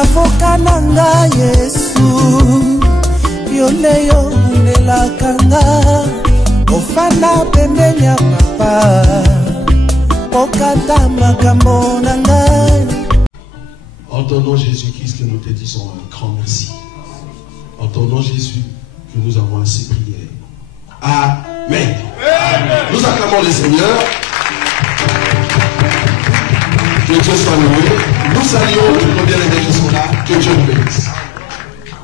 avoka nanga Yesu yoleyo nelakanga ofana pembeni ya papa okata makambo nanga. En ton nom Jésus-Christ que nous te disons un grand merci. En ton nom Jésus que nous avons ainsi prié. Amen. Amen. Nous acclamons le Seigneur. Que Dieu soit loué. Nous saluons tous nos bien-aimés qui sont là. Que Dieu nous bénisse.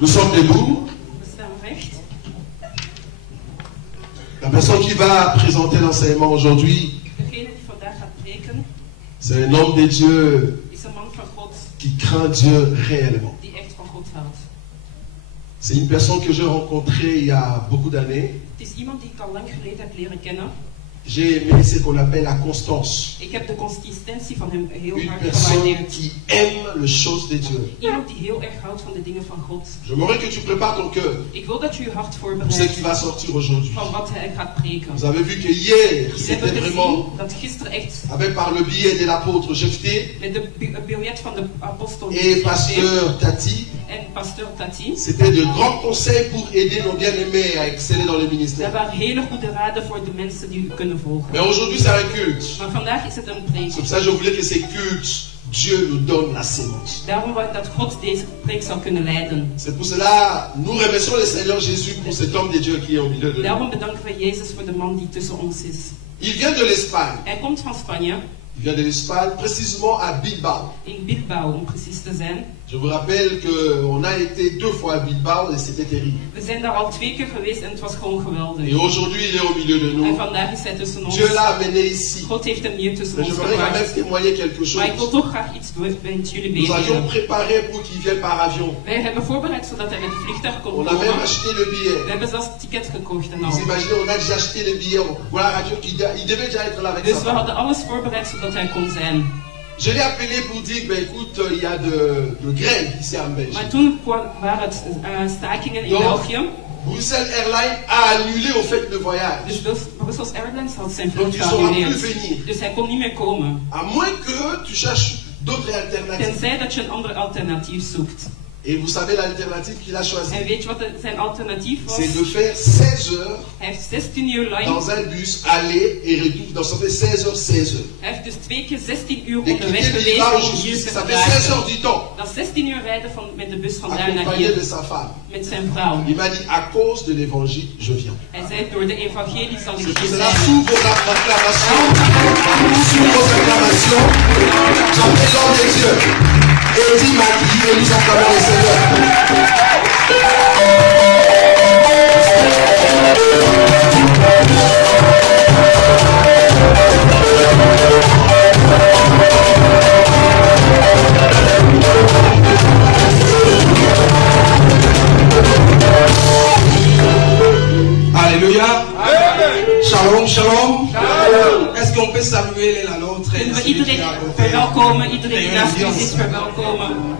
Nous sommes debout. La personne qui va présenter l'enseignement aujourd'hui, c'est un homme de Dieu qui craint Dieu réellement. C'est une personne que j'ai rencontrée il y a beaucoup d'années. J'ai aimé ce qu'on appelle la constance. Une personne qui aime les choses de Dieu. J'aimerais que tu prépares ton cœur pour ce qui va sortir aujourd'hui. Vous avez vu que hier, c'était vraiment avec par le biais de l'apôtre Jephthé et pasteur Tati. C'était de grands conseils pour aider nos bien-aimés à exceller dans le ministère. Mais aujourd'hui, c'est un culte. C'est pour ça que je voulais que ces cultes, Dieu nous donne la sémence. C'est pour cela nous remercions le Seigneur Jésus pour cet homme de Dieu qui est au milieu de nous. Il vient de l'Espagne. Il vient de l'Espagne, précisément à Bilbao. Je vous rappelle qu'on a été 2 fois à Bilbao et c'était terrible. Et aujourd'hui, il est au milieu de nous. Dieu l'a amené ici. Mais j'aimerais quand même témoigner quelque chose. Nous avions préparé pour qu'il vienne par avion. On a même acheté le billet. Vous imaginez, on a déjà acheté le billet. Voilà la radio qui il devait déjà être là avec ça. Je l'ai appelé pour dire, ben, écoute, il y a de grève ici en Belgique. Donc, Bruxelles Airlines a annulé au fait le voyage. Donc tu ne sauras plus venir. À moins que tu cherches d'autres alternatives. Et vous savez l'alternative qu'il a choisie? C'est de faire 16 heures dans un bus, aller et retour. Donc ça fait 16 heures, 16 heures. Et quitter Bilbao aujourd'hui, ça fait 16 heures du temps. Accompagné de sa femme. Il m'a dit, à cause de l'évangile, je viens. C'est pour cela, sous vos acclamations, j'appelle l'homme de Dieu. Eddie Magui, et nous acclamons le Seigneur. Alléluia. Shalom, shalom. Est-ce qu'on peut saluer la nôtre? Iedereen verwelkomen, iedereen die naast u zit verwelkomen.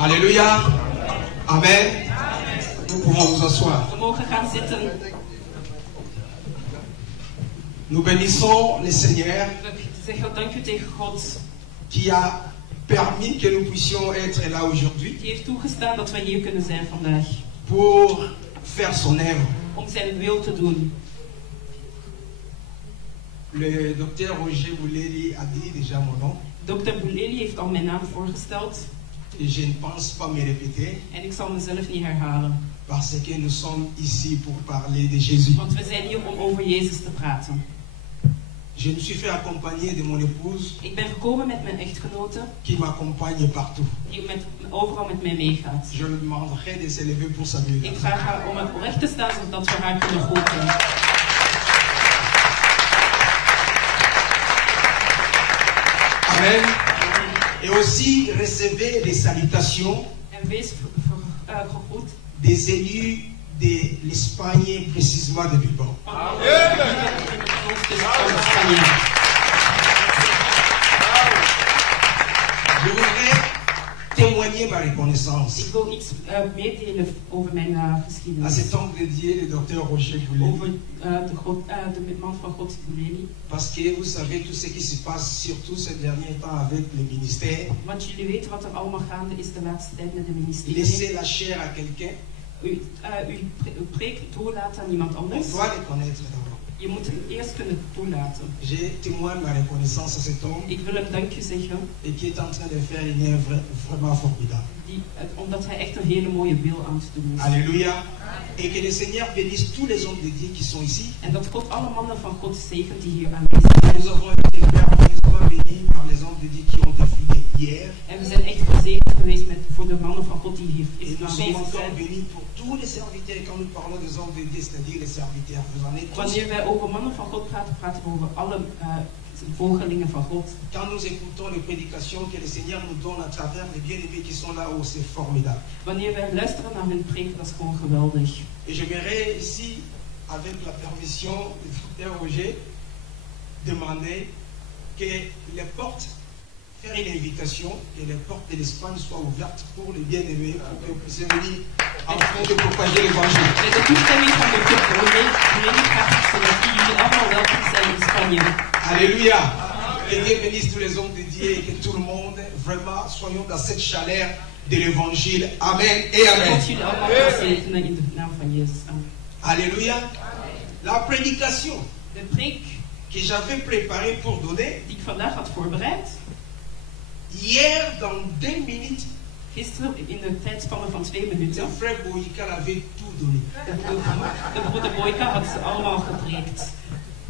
Alléluia. Amen. Nous pouvons vous asseoir. Nous bénissons le Seigneur qui a permis que nous puissions être là aujourd'hui pour faire son œuvre. Le docteur Roger Bouleli a dit déjà mon nom. Dr. Bouleli heeft al mijn naam voorgesteld. Et je ne pense pas me répéter. En ik zal mezelf niet herhalen. Parce que nous sommes ici pour parler de Jésus. Want we zijn hier om over Jezus te praten. Je me suis fait accompagner de mon épouse. Ik ben gekomen met mijn echtgenote. Qui m'accompagne partout. Die overal met mij meegaat. Je lui demanderai de se lever pour saluer. Ik vraag haar om recht te staan zodat we haar kunnen groeten. Amen. Et aussi recevez les salutations. En wees gegroet. Des élus de l'Espagne, précisément de Bilbao. Je voudrais témoigner ma reconnaissance. Ik wil iets meedelen over mijn geschiedenis. À cet homme dédié, le docteur Roger Bouleli. Over de man van God Bouleli. Parce que vous savez tout ce qui se passe, surtout ces derniers temps avec le ministère. Want jullie weten wat allemaal gaande is de laatste tijd met de ministerie. Laissez la chair à quelqu'un. U preek toelaten aan iemand anders. On doit le connaître d'abord. Je moet het eerst kunnen toelaten. Je témoigne ma reconnaissance à cet homme. Ik wil hem dankje zeggen. Et qui est en train de faire une œuvre vraiment formidable. Omdat hij echt een hele mooie wil aan het doen is. Alléluia. Et que le Seigneur bénisse tous les hommes de Dieu qui sont ici. En dat God alle mannen van God zegent die hier aanwezig zijn. Nous avons été merveilleusement bénis par les hommes de Dieu qui ont défilé hier. En we zijn echt gezegend geweest voor de mannen van God die hier et nous sommes aanwezig encore zijn. bénis pour tous les serviteurs. Quand nous parlons des hommes de Dieu, c'est-à-dire les serviteurs, vous en êtes tous. Wanneer wij over mannen van God praten, praten we over alle volgelingen van God. Quand nous écoutons les prédications que le Seigneur nous donne à travers les bien-aimés qui sont là, oh, c'est formidable. Wanneer wij luisteren naar hun preek, dat is gewoon geweldig. Et j'aimerais ici, avec la permission du docteur Roger, demander que les portes, faire une invitation, que les portes de l'Espagne soient ouvertes pour les bien-aimés, pour que vous puissiez venir en train de propager l'évangile. Met de toestemming van de Bouleli graag zodat jullie allemaal welkom zijn in Spanje. Alléluia. Que Dieu bénisse tous les hommes de Dieu et que tout le monde, vraiment, soyons dans cette chaleur de l'évangile. Amen et amen. God jullie allemaal zegenen in de naam van Jezus. Alléluia. La prédication de preek que j'avais préparée pour donner, die ik vandaag had voorbereid, hier dans 2 minutes, gisteren in de tijdspanne van 2 minuten, le frère Boyka avait tout donné. De broeder Boyka had ze allemaal gepreekt.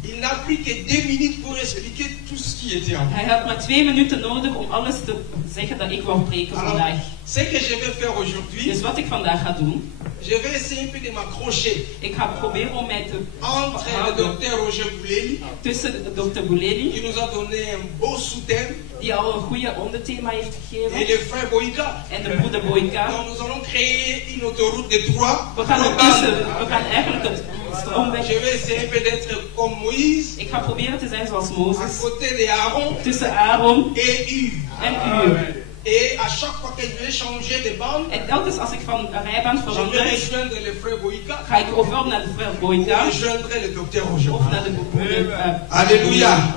Il n'a pris que 2 minutes pour expliquer tout ce qui était en moi. Hij had maar 2 minuten nodig om alles te zeggen dat ik wou preken vandaag. Ce que je vais faire aujourd'hui, dus wat ik vandaag ga doen, je vais essayer un peu de m'accrocher. Ik ga proberen om mij te entre le docteur Roger Bouleli, tussen de dokter Bouleli, qui nous a donné un beau sous-thème, die al een goede onderthema heeft gegeven, et le frère Boyka, en de broeder Boyka. Donc nous allons créer une autoroute de 3. We gaan eigenlijk het stroomweg. Je vais essayer peut-être comme Moïse. Ik ga proberen te zijn zoals Mozes. À côté de Aaron. Tussen Aaron et Ur. En Ur. Et à chaque fois que je vais changer de bande, en telkens als ik van rijbaan verander, je vais rejoindre le frère Boyka. Ga ik ofwel naar de frère Boyka, ou rejoindre le docteur Roger. Of naar de broeder. Alléluia.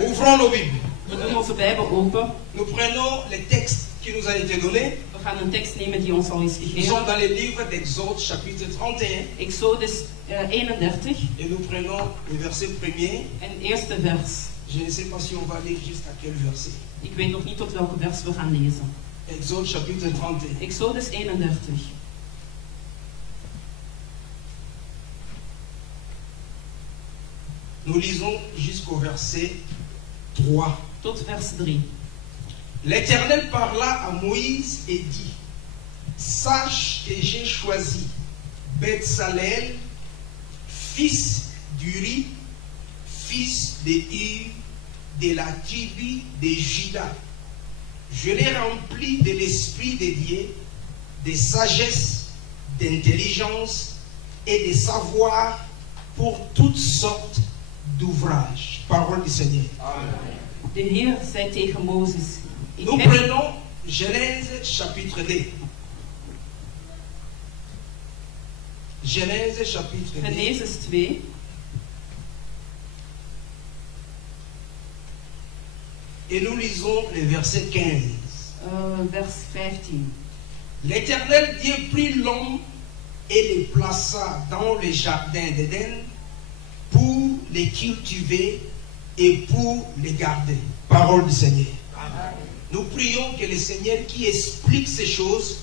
Ouvrons nos Bibles. We doen onze Bijbel open. Nous prenons le texte qui nous a été donné. We gaan een tekst nemen die ons al is gegeven. Nous sommes dans le livre d'Exode, chapitre 31. Exodus 31. Et nous prenons le verset premier. En het eerste vers. Je ne sais pas si on va lire jusqu'à quel verset. Ik weet nog niet tot welke vers we gaan lezen. Exode chapitre 31. Exodus 31. Nous lisons jusqu'au verset 3. Tot vers 3. L'Éternel parla à Moïse et dit: Sache que j'ai choisi Betsalel, fils d'Uri, fils de Hur, de la tribu de Juda. Je l'ai rempli de l'esprit de Dieu, de sagesse, d'intelligence et de savoir pour toutes sortes d'ouvrages. Parole du Seigneur. Amen. De Heer zei tegen Mozes: Nous prenons Genèse chapitre 2. Genèse chapitre 2. Genesis 2. Et nous lisons le verset 15. Vers 15. L'Éternel Dieu prit l'homme et le plaça dans le jardin d'Éden pour les cultiver et pour les garder. Parole du Seigneur. Amen. Nous prions que le Seigneur qui explique ces choses,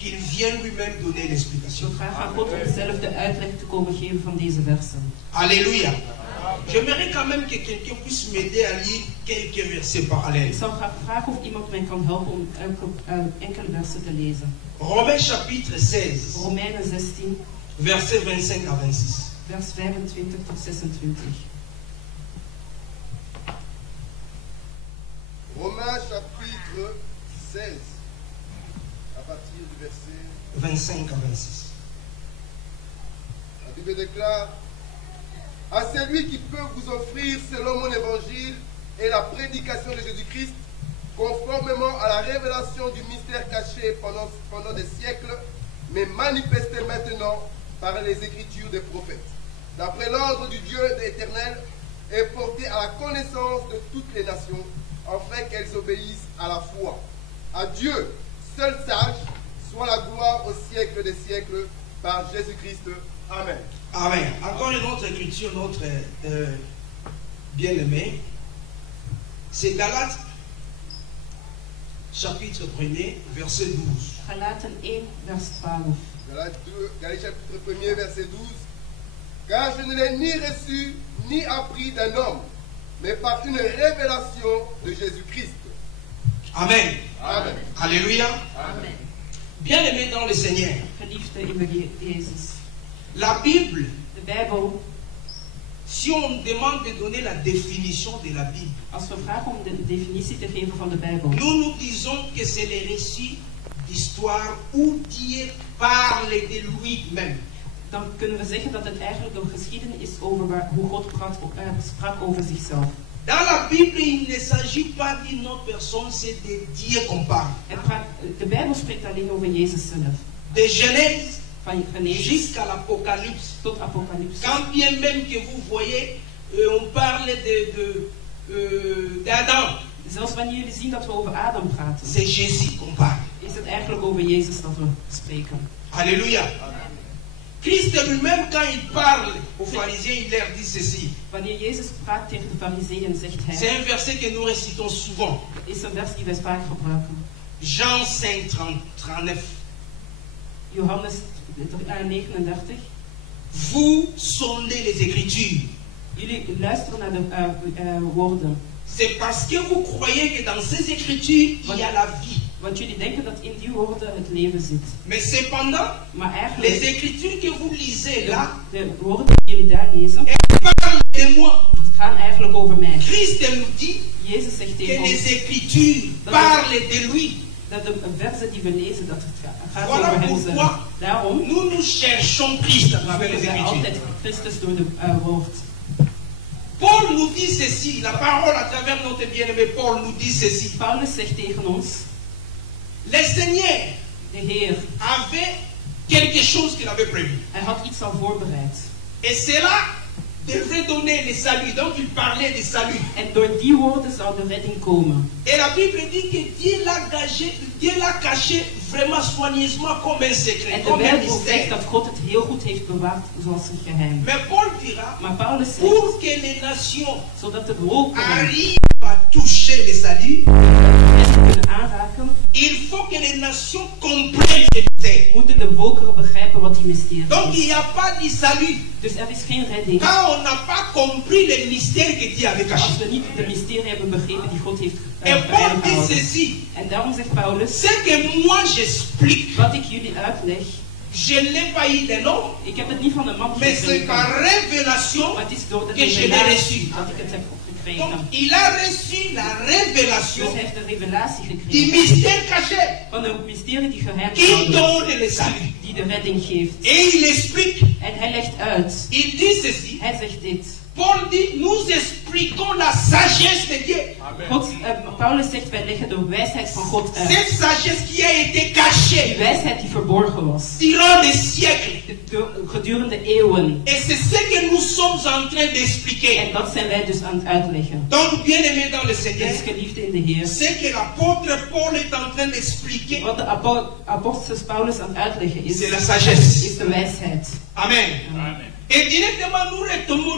qu'il vienne lui-même donner l'explication. Ik vraag aan God om zelf de uitleg te komen geven van deze versen. Alléluia. J'aimerais quand même que quelqu'un puisse m'aider à lire quelques versets parallèles. Ik zou graag vragen of iemand mij kan helpen om enkele versen te lezen. Romains chapitre 16. Romeinen 16. Verset 25 à 26. Vers 25 tot 26. Romains chapitre 16, à partir du verset 25 à 26. La Bible déclare: à celui qui peut vous offrir selon mon évangile et la prédication de Jésus-Christ, conformément à la révélation du mystère caché pendant des siècles, mais manifesté maintenant par les écritures des prophètes, d'après l'ordre du Dieu éternel, et porté à la connaissance de toutes les nations, afin qu'elles obéissent à la foi. À Dieu, seul sage, soit la gloire au siècle des siècles, par Jésus-Christ. Amen. Amen. Encore une autre écriture, notre bien-aimé, c'est Galates, chapitre 1er, verset 12. Galaten 1, vers 12. Galates chapitre 1er, verset 12. Car je ne l'ai ni reçu, ni appris d'un homme, mais par une révélation de Jésus-Christ. Amen. Amen. Alléluia. Amen. Bien-aimé dans le Seigneur, Geliefde in Jezus. la Bible, De Bijbel, si on demande de donner la définition de la Bible, als we vragen om de definitie te geven van de Bijbel, nous disons que c'est les récits d'histoire où Dieu parle de lui-même. dan kunnen we zeggen dat het eigenlijk een geschiedenis is over hoe God sprak over zichzelf. Dans la Bible, il ne s'agit pas d'une autre personne, c'est de Dieu qu'on parle. De Bijbel spreekt alleen over Jezus zelf. De Genèse Van Genesis jusqu'à l'Apocalypse. tot Apocalypse. Quand bien même que vous voyez, on parle d'Adam. Zelfs wanneer jullie zien dat we over Adam praten, C'est Jésus qu'on parle. is het eigenlijk over Jezus dat we spreken. Alléluia. Christ lui-même, quand il parle aux pharisiens, il leur dit ceci. Wanneer Jezus praat tegen de Farizeeën, zegt C'est hij, un verset que nous récitons souvent. is een vers die wij vaak gebruiken. Jean 5, 39. Johannes 39. Vous sondez les Écritures. Jullie luisteren naar de woorden. C'est parce que vous croyez que dans ces Écritures, il y a la vie. Want jullie denken dat in die woorden het leven zit. Mais cependant, Maar les eigenlijk, Écritures que vous lisez là, de woorden die jullie daar lezen, elles parlent de moi. gaan eigenlijk over mij. Christ nous dit Jezus zegt que tegen ons les Écritures parlent de lui. dat de versen die we lezen, dat het gaat Voilà over hem pourquoi zelf. Daarom nous cherchons Christ à travers les zoeken wij Écritures. altijd Christus door de woord. Paul nous dit ceci, la parole à travers notre bien-aimé Paul nous dit ceci. Paulus zegt tegen ons, Le Seigneur de Heer, avait quelque chose qu'il avait prévu. hij had iets al voorbereid. Et cela devrait donner le salut. Donc il parlait du salut. En door die woorden zou de redding komen. Et la Bible dit que Dieu l'a caché vraiment soigneusement comme un secret, En de comme un Bijbel zegt mystère. dat God het heel goed heeft bewaard zoals een geheim. Mais Paul dira, Maar Paulus zegt, pour que les nations zodat de volkeren arrivent à toucher le salut, kunnen aanraken, il faut que les nations comprennent ce mystère. moeten de volkeren begrijpen wat die mysterie Donc il is. n'y a pas de salut Dus er is geen redding quand on n'a pas compris le mystère que Dieu avait caché. als we niet de mysterie hebben begrepen die God heeft Et Paul geheim dit gehouden. ceci, En daarom zegt Paulus, ce que moi j'explique, wat ik jullie uitleg, je ne l'ai pas eu de l'homme, ik heb het niet van een man mais c'est gekregen, par révélation maar het is door de que je l'ai revelatie reçu. dat ik het heb Donc gekregen. il a reçu la Dus révélation hij heeft de revelatie du gekregen mystère caché van een mysterie die geheim qui gehouden is, donne le salut. die de redding geeft. Et il explique, En hij legt uit, il dit ceci, hij zegt dit. Paul dit, nous expliquons la sagesse de Dieu. Paulus zegt, wij leggen de wijsheid van God uit. Cette sagesse qui a été Die cachée wijsheid die verborgen was. durant des siècles. Gedurende eeuwen. Et c'est ce que nous sommes en train d'expliquer. En dat zijn wij dus aan het uitleggen. Donc, bien aimé dans le Seigneur, Dus geliefde in de Heer. ce que l'apôtre Paul est en train d'expliquer, Wat de apostel Paulus aan het uitleggen is, c'est la sagesse. is de wijsheid. Amen. Et directement,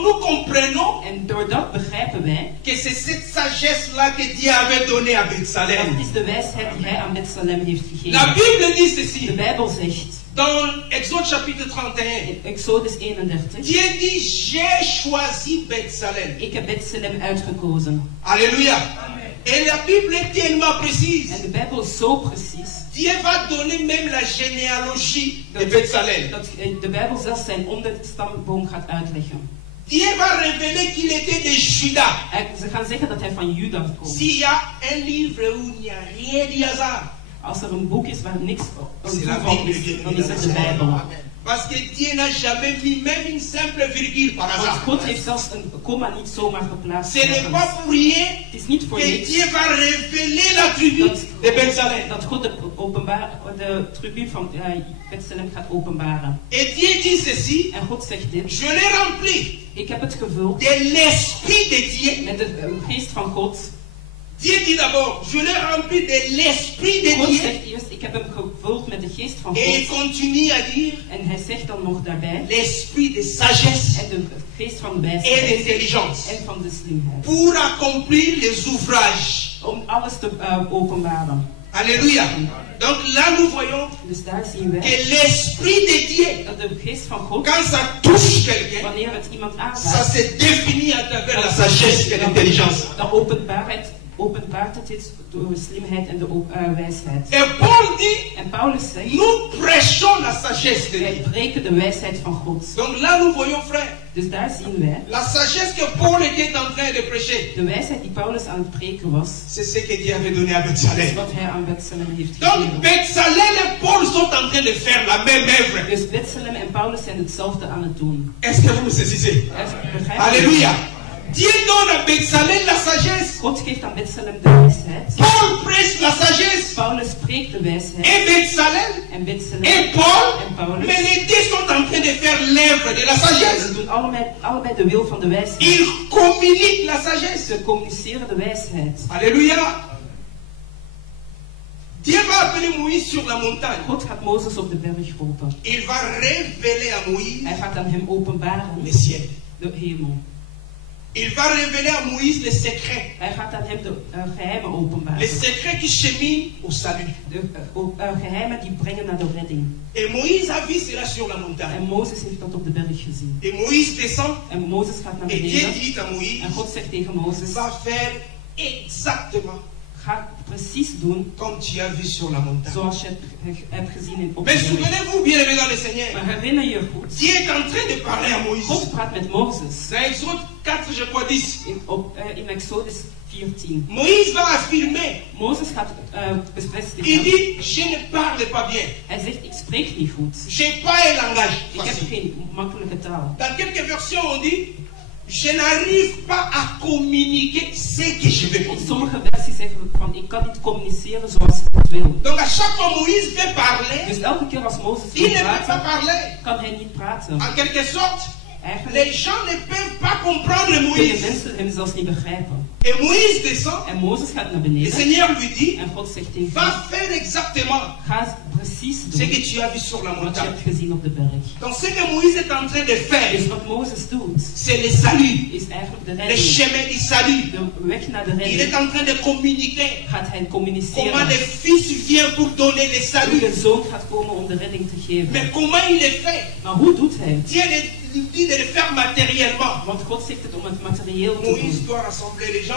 nous comprenons En door dat begrijpen wij que c'est cette sagesse-là que Dieu avait donnée à Bethsalem. dat is de wijsheid die hij aan Bethsalem heeft gegeven. La Bible dit ceci. De Bijbel zegt Dans Exode chapitre 31, in Exodus 31. Dieu dit, j'ai choisi Bethsalem. Ik heb Bethsalem uitgekozen. Alléluia. Et la Bible est tellement précise. En de Bijbel is zo precies. Dieu va donner même la généalogie de Bethsalem. Dat de Bijbel zelfs zijn onderstamboom gaat uitleggen. Dieu va révéler qu'il était de Juda. Ze gaan zeggen dat hij van Juda komt. S'il y a un livre où il n'y a rien de hasard, Als er een boek is waar niks c'est la toeval Bible. is, dan is het de Bijbel. Parce que Dieu n'a jamais mis même une simple virgule par Want hasard. God heeft zelfs een komma niet zomaar geplaatst. Ce n'est pas pour rien Het is niet voor que niks Dieu va révéler l'attribut de Bethsalem. dat God de tribu van Bethsalem gaat openbaren. Et Dieu dit ceci, En God zegt dit. je l'ai rempli Ik heb het gevuld de l'esprit de Dieu. met de geest van God. Dieu dit d'abord, je l'ai rempli de l'esprit de God Dieu. zegt eerst, ik heb hem gevuld met de geest van Et il God. continue à dire, En hij zegt dan nog daarbij, l'esprit de sagesse en de geest van de et wijsheid d'intelligence. en van de slimheid. Pour accomplir les ouvrages. Om alles te openbaren. Alléluia. Donc là nous voyons Dus daar zien we que l'esprit de Dieu, dat de geest van God, quand ça touche quelqu'un, wanneer het iemand ça aanraakt, se définit à travers la sagesse et l'intelligence. dan openbaart het iets door de slimheid en de wijsheid. Et Paul dit, En Paulus zegt, nous prêchons la sagesse de wij Dieu. preken de wijsheid van God. Donc là nous voyons frère, Dus daar zien wij, la sagesse que Paul était en train de prêcher, de wijsheid die Paulus aan het preken was, c'est ce que Dieu avait donné à is Bethsalem. wat hij aan Bethsalem heeft Donc gegeven. Bethsalem et Paul sont en train de faire la même œuvre. Dus Bethsalem en Paulus zijn hetzelfde aan het doen. Est-ce que vous me saisissez? Alléluia. Dieu donne à Bethsalem la sagesse. God geeft aan Bethsalem de wijsheid. Paul prêche la sagesse. Paulus spreekt de wijsheid. Et Bethsalem En Bethsalem et Paul, en Paulus, mais les deux sont en train de faire l'œuvre de la sagesse. ze doen allebei de wil van de wijsheid. Ils communiquent la sagesse. Ze communiceren de wijsheid. Alléluia. Dieu va appeler Moïse sur la montagne. God gaat Mozes op de berg roepen. Il va révéler à Moïse Hij gaat aan hem openbaren le ciel. de hemel. Il va révéler à Moïse les secrets. Hij gaat aan hem de geheimen openbaren. Les secrets qui cheminent au salut. De geheimen die brengen naar de redding. Et Moïse a vu cela sur la montagne. En Mozes heeft dat op de berg gezien. Et Moïse descend. En Mozes gaat naar Et Dieu beneden. dit à Moïse, En God zegt tegen Mozes, va faire exactement ga precies doen comme tu as vu sur la montagne. zoals je hebt gezien op de Mais berg. souvenez-vous, bien aimés dans le Seigneur, Maar herinner je goed, Dieu est en train de parler à Moïse. God praat met Mozes. Dans Exode 4, je crois 10. In Exodus 14. Moïse va affirmer. Mozes gaat Il bevestigen. dit, je ne parle pas bien. Hij zegt, ik spreek niet goed. J'ai pas un langage Ik heb facile. geen makkelijke taal. Dans quelques versions, on dit, je n'arrive pas à communiquer ce que je veux In communiquer. sommige versies zeggen we van, ik kan niet communiceren zoals ik het wil. Donc à chaque fois Moïse veut parler, Dus elke keer als Mozes il wil ne peut pas praten, parler. kan hij niet praten. En quelque sorte, Eigenlijk les gens ne peuvent pas comprendre kunnen Moïse. mensen hem zelfs niet begrijpen. Et Moïse descend. En Mozes gaat naar Le beneden. Seigneur lui dit, En God zegt tegen hem, va faire exactement ga precies ce que doen tu as vu sur la wat je montagne. hebt gezien op de berg. Donc ce que Moïse est en train de Dus faire, wat Mozes doet, c'est le salut, is eigenlijk de le redding. chemin du salut. De weg naar de Il est redding en train de communiquer gaat hij comment communiceren. le Fils vient pour donner le Hoe salut. de zoon gaat komen om de redding te geven. Mais comment il le fait? Maar hoe doet hij het? Dieu lui dit de le faire matériellement. Want God zegt het om het materieel te Moïse doen. doit rassembler les gens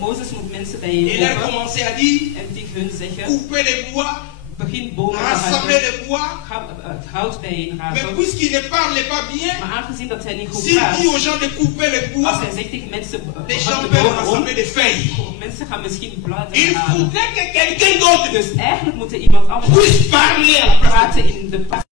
Mozes moet mensen et bijeen leur roepen commencer à dire, en tegen hun zeggen, couper les bois, begin bomen te rassembler hakken, les bois. ga het hout bijeen Mais rapen. puisqu'il ne parle pas bien, Maar aangezien dat hij niet goed s'il praat, dit aux gens de couper les als bois, hij zegt tegen mensen, les hak gens de peuvent bomen om, rassembler des feuilles. mensen gaan misschien Il bladeren halen. faudrait que quelqu'un d'autre Dus eigenlijk moet er iemand anders puisse parler à la place praten in de plaats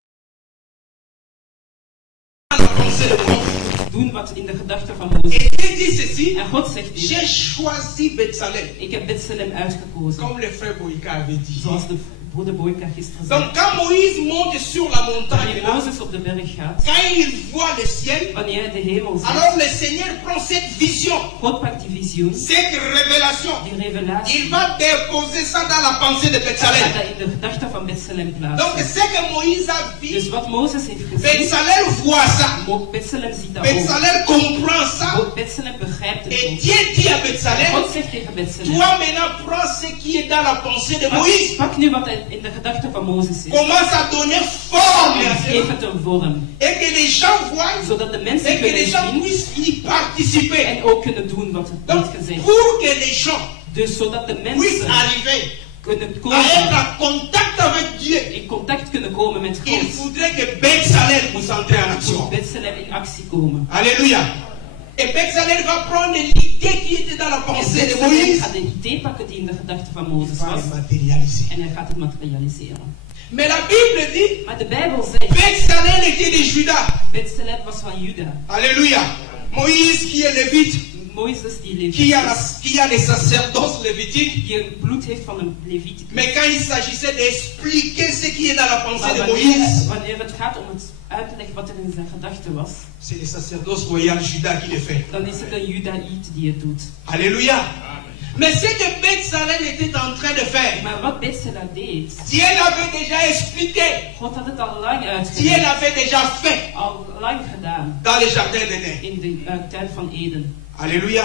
de la pensée de Moïse. doen wat in de gedachten van Mozes. Et Dieu dit ceci, En God zegt dit, j'ai choisi Bethsalem, ik heb Bethsalem uitgekozen. comme le frère Boïka avait dit. Zoals de broeder Boyka gisteren Donc quand Moïse monte sur la montagne, wanneer Mozes op de berg gaat, quand il voit le ciel, wanneer hij de hemel ziet, alors le Seigneur prend cette vision, God pakt die visioen, cette révélation, die revelatie, il va déposer ça dans la pensée de hij Betsalel. gaat dat in de gedachten van Betselem Donc plaatsen. ce que Moïse a vu, Dus wat Mozes heeft gezien, Betsalel voit ça, Betselem ziet dat ook. Betsalel comprend ça, Betselem begrijpt het et ook. Dieu dit à Betsalel, God zegt tegen Betselem, toi maintenant prends ce qui est dans la pensée de Moïse, pak nu wat in de gedachten van Mozes is. commence à donner forme à Geef cela, het een vorm, et que les gens voient, zodat de mensen et que les kunnen gens zien puissent y participer. en ook kunnen doen wat Donc wordt gezegd. pour que les gens Dus zodat de puissent mensen arriver kunnen à être komen, en contact avec Dieu, in contact kunnen komen met il God. faudrait que Betsalel puisse entrer en action. Moet Betselem in actie komen. Alléluia. Et Betsalel va prendre l'idée qui était dans la En pensée de Betselem Moïse, gaat een idee pakken die in de gedachten van il Mozes va was. le matérialiser. En hij gaat het materialiseren. Mais la Bible dit, Maar de Bijbel zegt, Betsalel était de Juda. Betselem was van Juda. Alléluia. Moïse qui est lévite, Mozes die qui Leviet a les sacerdoces lévitiques. die een bloed heeft van een Leviticus. Mais quand il s'agissait d'expliquer ce qui est dans la pensée Maar de Moïse, wanneer het gaat om het uit te leggen wat er in zijn gedachten was, c'est le sacerdoce royal Juda qui le fait. dan is het een Judaïet die het doet. Alléluia. Mais ce que Betsalel était en train de faire, Maar wat Betselem deed, Dieu l'avait déjà expliqué. God had het al lang Dieu uitgelegd, l'avait déjà fait al lang gedaan dans le jardin d'Éden. in de tuin van Eden. Alléluia.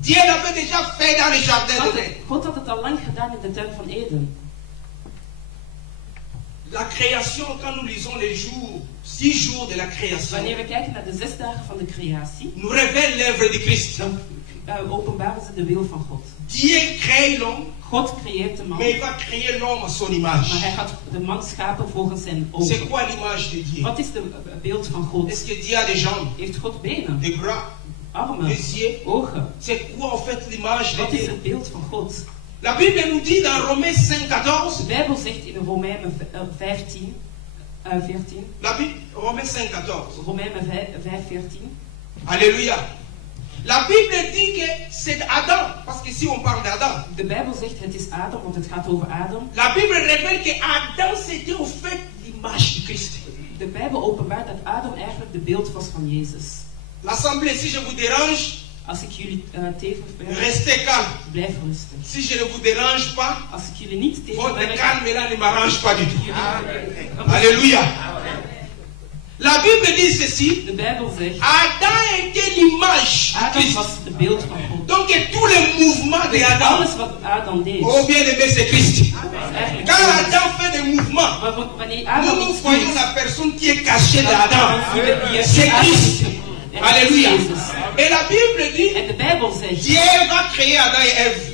Dieu l'avait déjà fait dans le jardin d'Éden. God had het al lang gedaan in de tuin van Eden. La création, quand nous lisons les jours, 6 jours de la création, Wanneer we kijken naar de 6 dagen van de creatie, nous révèle l'œuvre de Christ. dan openbaren ze de wil van God. Dieu crée l'homme, God creëert de man, mais il va créer l'homme à son maar image. hij gaat de man schapen volgens zijn C'est ogen. quoi l'image de Dieu? Wat is de beeld van God? Est-ce que Dieu a des jambes, Heeft God benen, des bras, armen, des yeux? ogen? C'est quoi en fait l'image de Wat is Dieu? het beeld van God? La Bible nous dit dans Romains 5,14, De Bijbel zegt in Romeinen 14, la Bible, Romains 5,14, Romeinen 5:14. Alléluia. La Bible dit que c'est Adam, parce que si on parle d'Adam, De Bijbel zegt het is Adam, want het gaat over Adam. la Bible révèle que Adam c'était au fait l'image du Christ. De Bijbel openbaart dat Adam eigenlijk de beeld was van Jezus. L'assemblée, si je vous dérange, Als ik jullie tegenwerk, restez calme. blijf rusten. Si je ne vous dérange pas, Als ik jullie niet votre tegenwerk, calme là ne m'arrange pas du tout. jullie... Alléluia. La Bible dit ceci, De Bijbel zegt, Adam était l'image du Adam Christ. was de beeld van God. Donc tous les mouvements de Dus Adam, alles wat Adam deed, oh bien aimé, c'est Christ. is eigenlijk Quand Jezus. Adam fait des mouvements, Maar wanneer Adam nous iets voyons doet, la personne qui est cachée d'Adam. dan zien we die C'est Christ. En dat is Alléluia. Jezus. Et la Bible dit, En de Bijbel zegt, Dieu va créer Adam et Ève.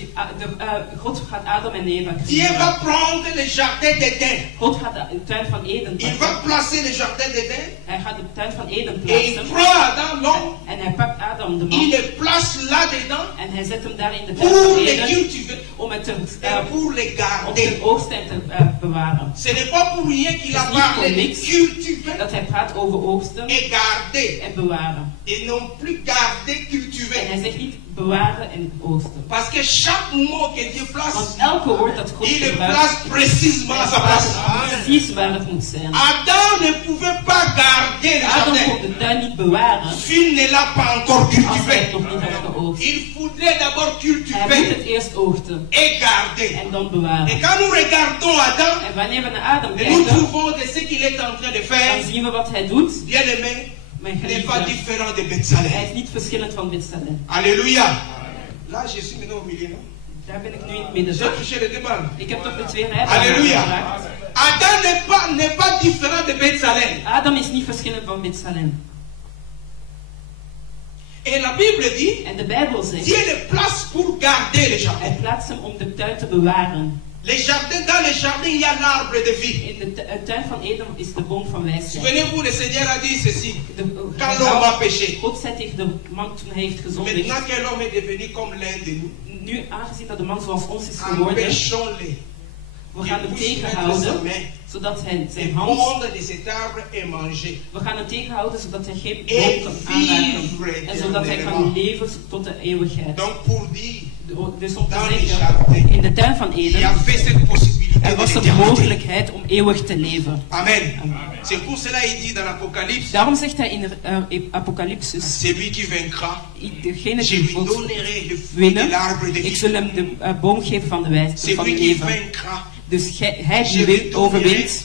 God gaat Adam en Eva Dieu creëren. va prendre le jardin d'Éden. God gaat de tuin van Eden Il va pakken. placer le jardin d'Éden Hij gaat de tuin van Eden et il plaatsen. prend Adam, l'homme, En hij pakt Adam, de il man. le place là-dedans En hij zet hem daar in de tuin pour van le Eden. cultiver Om het te, et pour le om garder. te oogsten en te bewaren. Ce n'est pas pour rien qu'il a Het is niet parlé voor de niks cultiver dat hij praat over oogsten et garder. en bewaren. Et non plus garder, En cultiver. hij zegt niet bewaren en oogsten. Parce que chaque mot que Dieu place, Want elke woord dat God il le gebruikt, place précisément à sa place. precies waar het moet zijn. Adam ne pouvait pas garder le Adam jardin kon de tuin niet bewaren s'il ne l'a pas encore als hij het cultivé. nog niet had geoogst. Il faudrait d'abord Hij moet cultiver het eerst oogsten et garder. en dan bewaren. Et quand nous regardons Adam, En wanneer we naar Adam et nous kijken, trouvons de ce qu'il est en train de dan faire, zien we wat hij doet. bien aimé, Mijn n'est pas geliefde, différent de hij Betsalel. is niet verschillend van Betsalem. Alléluia. Là, je suis maintenant au milieu, non? Daar ben ik nu in het midden. J'ai touché les deux balles. Ik heb toch de twee rijden Alléluia. aangeraakt. Adam n'est pas différent de Betsalel. Adam is niet verschillend van Betsalem. Et la Bible dit, En de Bijbel zegt, Dieu le place pour garder le jardin. hij plaatst hem om de tuin te bewaren. Les jardins, dans le jardin, il y a l'arbre de vie. In de tuin van Eden is de boom van wijsheid. Souvenez-vous, le Seigneur a dit ceci. Quand De, l'homme a péché, God zei tegen de man toen hij heeft gezondigd. maintenant que l'homme est devenu comme l'un de nous, Nu aangezien dat de man zoals ons is geworden, empêchons-le. we gaan hem Qu'il puisse mettre tegenhouden, sa main zodat hij et zijn hand, prendre de cet arbre et manger. we gaan hem tegenhouden zodat hij geen Et boom kan aanraken. vivre En zodat hij kan éternellement. leven tot de eeuwigheid. Donc pour dire, Dus om te dans le zeggen, jardin, in de tuin van il y Eden avait cette possibilité de mogelijkheid om eeuwig te leven. Amen. C'est pour cela qu'il dit dans l'Apocalypse. Daarom zegt hij in Apocalypse. Celui qui vaincra, degene je lui donnerai le fruit de l'arbre de vie. Ik zal hem de boom geven van de wijsheid van Celui het qui leven. vaincra, Dus hij die overwint.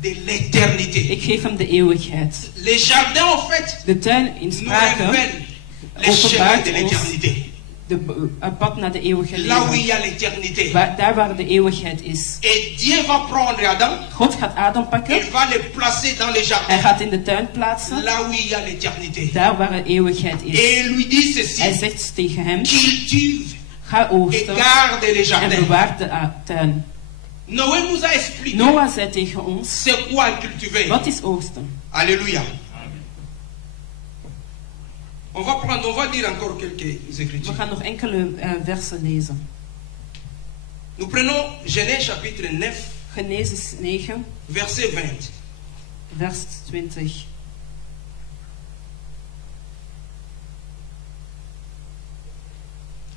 De l'éternité. Ik geef hem de eeuwigheid. Les jardins en fait. De tuin in sprake openbaart de l'éternité. Het pad naar de eeuwige leven. Là où il y a l'éternité. Daar waar de eeuwigheid is. Et Dieu va prendre Adam. God gaat Adam pakken. Il va le placer dans les jardins. Hij gaat in de tuin plaatsen. Là où il y a l'éternité. Daar waar de eeuwigheid is. Et il lui dit ceci. Hij zegt tegen hem. Cultive. Ga oogsten. Et garde les jardins. En bewaar de tuin. Noé nous a expliqué. Noah zei tegen ons. C'est quoi cultiver? Wat is oogsten? Alléluia. On va lire encore quelques écritures. We gaan nog enkele versen lezen. Nous prenons Genèse chapitre 9. Genesis 9. Verset 20. Vers 20.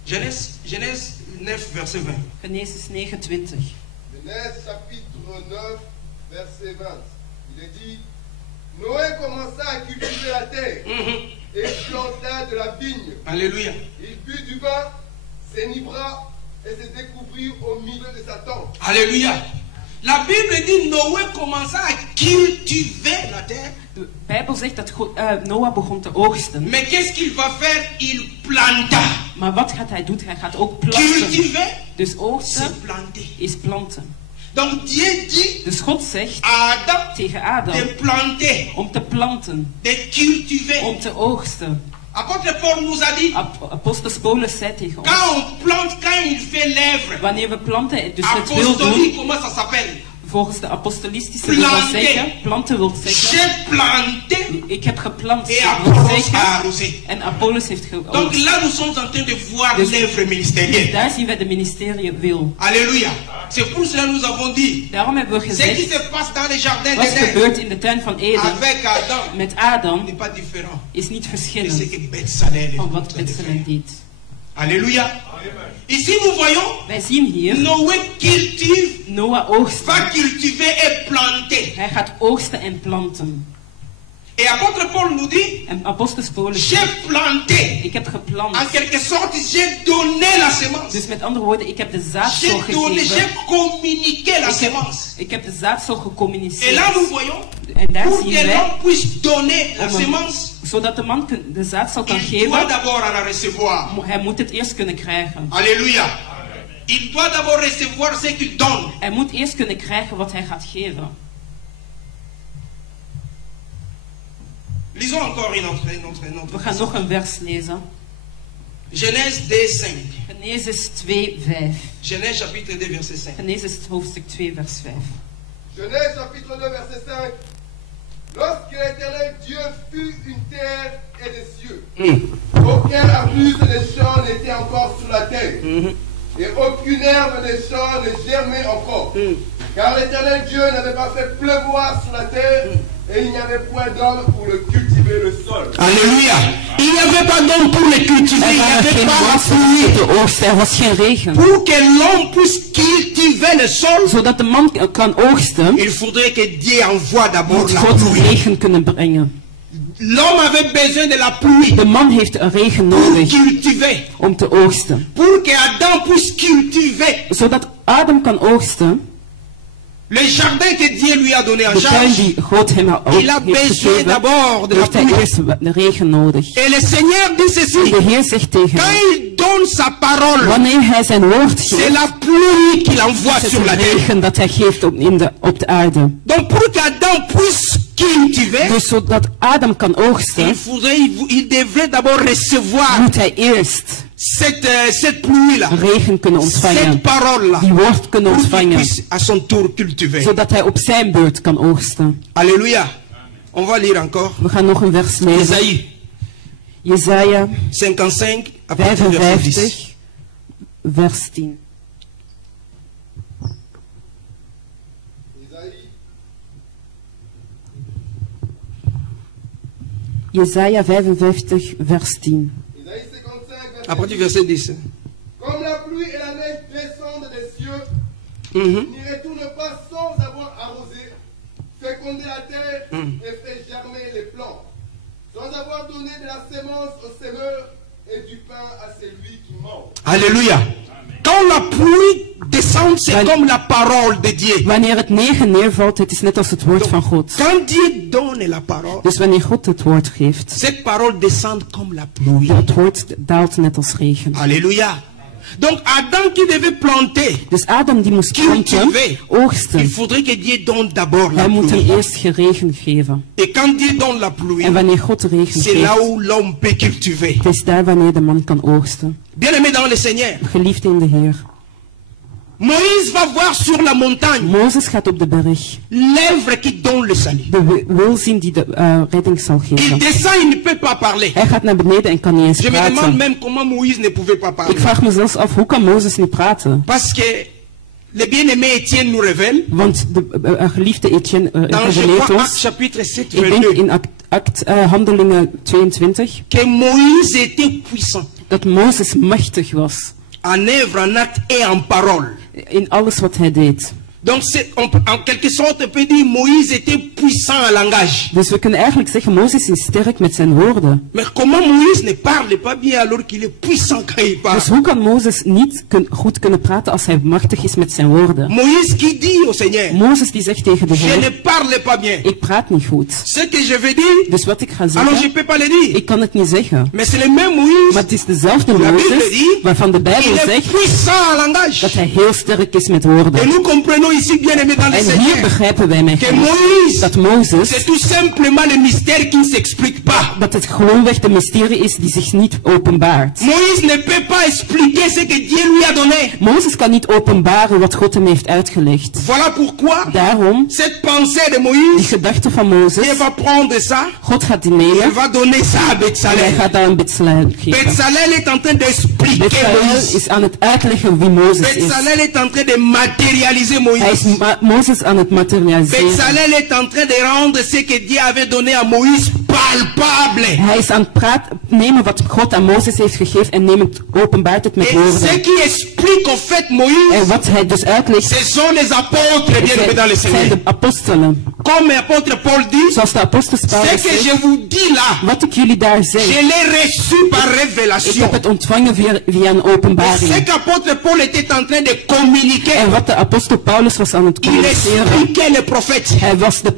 Genèse 9, verset 20. Genesis 9, 20. Genèse chapitre 9, verset 20. Il est dit, Noé commença à cultiver la terre et planta de la vigne. Alléluia. Il but du vin, s'enivra et se découvrit au milieu de sa tente. Alléluia. La Bible dit Noé commença à cultiver la terre. De Bijbel zegt dat Noah begon te oogsten. Mais qu'est-ce qu'il va faire? Il planta. Maar wat gaat hij doen? Hij gaat ook planten. Cultiver, dus oogsten is planten. Donc Dieu dit, dus God zegt Adam, tegen Adam de planter, om te planten, de cultiver, om te oogsten. Apôtre Paul nous a dit, Apostel Paulus zei tegen ons, quand on plante, quand il fait l'œuvre, wanneer we planten, dus het wil doen, comment ça s'appelle? Volgens de apostolistische wil dat zeggen, planten wil zeggen, ik heb geplant, en Apollos heeft geoogst. Donc là nous sommes en train de voir l'œuvre ministérielle. Daar zien we de ministerie wil. Alléluia. C'est pour cela nous avons dit, daarom hebben we gezegd, ce qui se passe dans les jardins wat gebeurt in de tuin van Eden, avec Adam, met Adam, n'est pas différent, is niet verschillend van wat Betsalem deed. Alléluia. Ici nous voyons, wij zien hier, Noé cultive, Noah oogst, va cultiver et planter. Hij gaat oogsten en planten. Et apôtre Paul nous dit, en apostel Paulus, j'ai planté. Ik heb geplant. En quelque sorte, j'ai donné la semence. Dus met andere woorden, ik heb de zaadzel gegeven. J'ai communiqué la semence. Ik heb de zaadzel gecommuniceerd. Et là nous voyons, en daar pour zien que wij, l'homme puisse donner la semence, zodat de man de zaadzel kan il geven, doit d'abord en recevoir. Hij moet het eerst kunnen krijgen. Alléluia. Il doit d'abord recevoir ce qu'il donne. Hij moet eerst kunnen krijgen wat hij gaat geven. Lisons encore une autre. We gaan nog een vers lezen. Genèse 2:5. Genesis 2:5. Genèse chapitre 2 verset 5. Genesis hoofdstuk 2 vers 5. Genèse chapitre 2 verset 5. Lorsque l'Éternel Dieu fut une terre et des cieux, aucun arbuste des champs n'était encore sur la terre, et aucune herbe des champs ne germait encore, car l'Éternel Dieu n'avait pas fait pleuvoir sur la terre, et il n'y avait point d'homme pour le cultiver le sol. Alléluia. Il n'y avait pas d'homme pour le cultiver. Il n'y avait pas de pluie. Er was geen regen. Pour que l'homme puisse cultiver le sol, zodat de man kan oogsten, il faudrait que Dieu envoie d'abord la God pluie. regen kunnen brengen. L'homme avait besoin de la pluie. De man heeft regen nodig cultiver. Om te oogsten. Pour que Adam puisse cultiver. Zodat Adam kan oogsten. Le jardin que Dieu lui a donné en charge, il a besoin d'abord de la pluie. Et le Seigneur dit ceci, quand il donne sa parole, c'est la pluie qu'il envoie sur la terre. Donc pour qu'Adam puisse cultiver, il devrait d'abord recevoir cette pluie-là, cette parole-là, pour qu'il puisse à son tour cultiver. Zodat hij op zijn beurt kan oogsten. Alléluia. On va lire encore. We gaan nog een vers lezen. Jesaja 55, 55, vers 10. Jesaja 55, vers 10. À partir du verset 10. Comme la pluie et la neige descendent des cieux, n'y retournent fondé la terre et fait germer les plants, sans avoir donné de la sémence au semeur et du pain à celui qui mange. Alléluia. Quand la pluie descend, c'est comme la parole de Dieu. Wanneer het neervalt, het is net als het woord van God. Quand Dieu donne la parole, Dus wanneer God het woord geeft, cette parole descend comme la pluie. het woord daalt net als regen. Alléluia. Donc Adam qui devait planter, Dus Adam die moest planten, il oogsten. faudrait que Dieu donne d'abord la Hij moet hem pluie. eerst regen geven. Et quand Dieu donne la pluie, En wanneer God de regen c'est là geeft, où l'homme peut cultiver. het is daar wanneer de man kan oogsten. Bien-aimé dans le Seigneur, Geliefde in de Heer. Moïse va voir sur la montagne Mozes gaat op de berg l'œuvre qui donne le salut. de wil zien die de redding zal Il geven. descend, il ne peut pas parler. Hij gaat naar beneden en kan niet eens Je me demande praten. même comment Moïse ne pouvait pas Ik parler. vraag me zelfs af, hoe kan Mozes niet praten? Parce que le bien-aimé Étienne nous révèle, Want de geliefde Etienne dans je reveleert crois Actes ons, chapitre 7, ik denk 22, in Handelingen 22, que Moïse était puissant dat Mozes machtig was en œuvre, en acte et en parole. in alles wat hij deed. Donc en quelque sorte on peut dire Moïse était puissant en langage. Dus we kunnen eigenlijk zeggen, Mozes is sterk met zijn woorden. Mais comment Moïse ne parle pas bien alors qu'il est puissant quand il parle? Dus hoe kan Mozes niet goed kunnen praten als hij machtig is met zijn woorden? Moïse qui dit au Seigneur, Mozes die zegt tegen de je ne Heer, parle pas bien. ik praat niet goed. Ce que je vais dire, Dus wat ik ga alors je ne zeggen, peux pas le dire. ik kan het niet zeggen. Mais c'est le même Moïse, Maar het is dezelfde La Bible Mozes dit, waarvan de Bijbel il est zegt puissant en langage. dat hij heel sterk is met Et woorden. nous comprenons ici, bien aimé dans le En hier Seigneur, begrijpen wij met que God Moïse, dat Mozes, c'est tout simplement le mystère qui ne s'explique pas. dat het gewoonweg de mysterie is die zich niet openbaart. Moïse ne peut pas expliquer ce que Dieu lui a donné. Mozes kan niet openbaren wat God hem heeft uitgelegd. Voilà pourquoi Daarom, cette pensée de die Moïse, gedachte van Dieu Mozes, va prendre ça, God gaat die il nemen va donner ça à en hij Betsalel. gaat daar een Betsalel geven. Betsalel est en train d'expliquer Betsalel Moïse. is aan het uitleggen wie Mozes is. Betsalel est en train de matérialiser Hij is Moïse. Mozes aan het materialiseren. Betsalel est en train de rendre ce que Dieu avait donné à Moïse palpable. Hij is aan het nemen wat God aan Mozes heeft gegeven en openbaart het met Et ce woorden. qui explique en fait Moïse, En wat hij dus uitlegt, ce sont les apôtres, bien aimés dans le zijn Seigneur. de apostelen. Comme l'apôtre Paul dit, Zoals de apostel ce Paulus que zegt, je vous dis là, wat ik jullie daar zeg, je l'ai reçu par ik révélation. heb het ontvangen via een Et ce openbaring. qu'apôtre Paul était en train de communiquer, En wat de apostel Paulus was aan het il communiceren, expliquait les prophètes. hij was de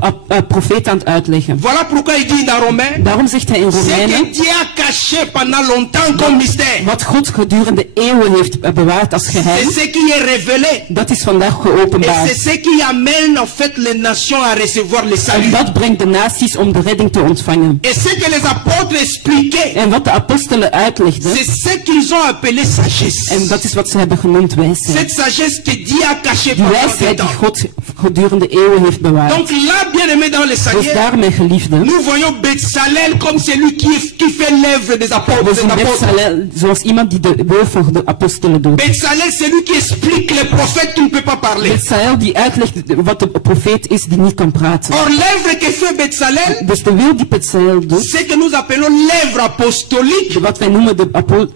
profeet aan het uitleggen. Voilà pourquoi il dit dans Romains, Daarom zegt hij in ce Romeinen, que Dieu a caché pendant longtemps comme mystère, wat God gedurende eeuwen heeft bewaard als geheim, c'est ce qui est révélé. dat is vandaag Et geopenbaard. c'est ce qui amène en fait les nations à recevoir le En salut. dat brengt de naties om de redding te ontvangen. Et ce que les apôtres expliquaient, En wat de apostelen uitlegden, c'est ce qu'ils ont appelé sagesse. en dat is wat ze hebben genoemd wijsheid. Cette sagesse que Dieu a cachée Die pendant le wijsheid die temps. God gedurende eeuwen heeft bewaard. Donc là, bien aimé dans le Dus Seigneur, daar, mijn geliefden, nous voyons Betsalel comme celui qui fait l'œuvre des we apôtres. zien Betsalel zoals iemand die de wil van de apostelen doet. Betsalel, c'est lui qui explique les prophètes qui ne peut pas parler. Betsalel die uitlegt wat de profeet is die niet kan praten. Or, l'œuvre que fait Betsalel, Dus de wil die Betsalel doet, c'est que nous appelons l'œuvre apostolique. wat wij noemen de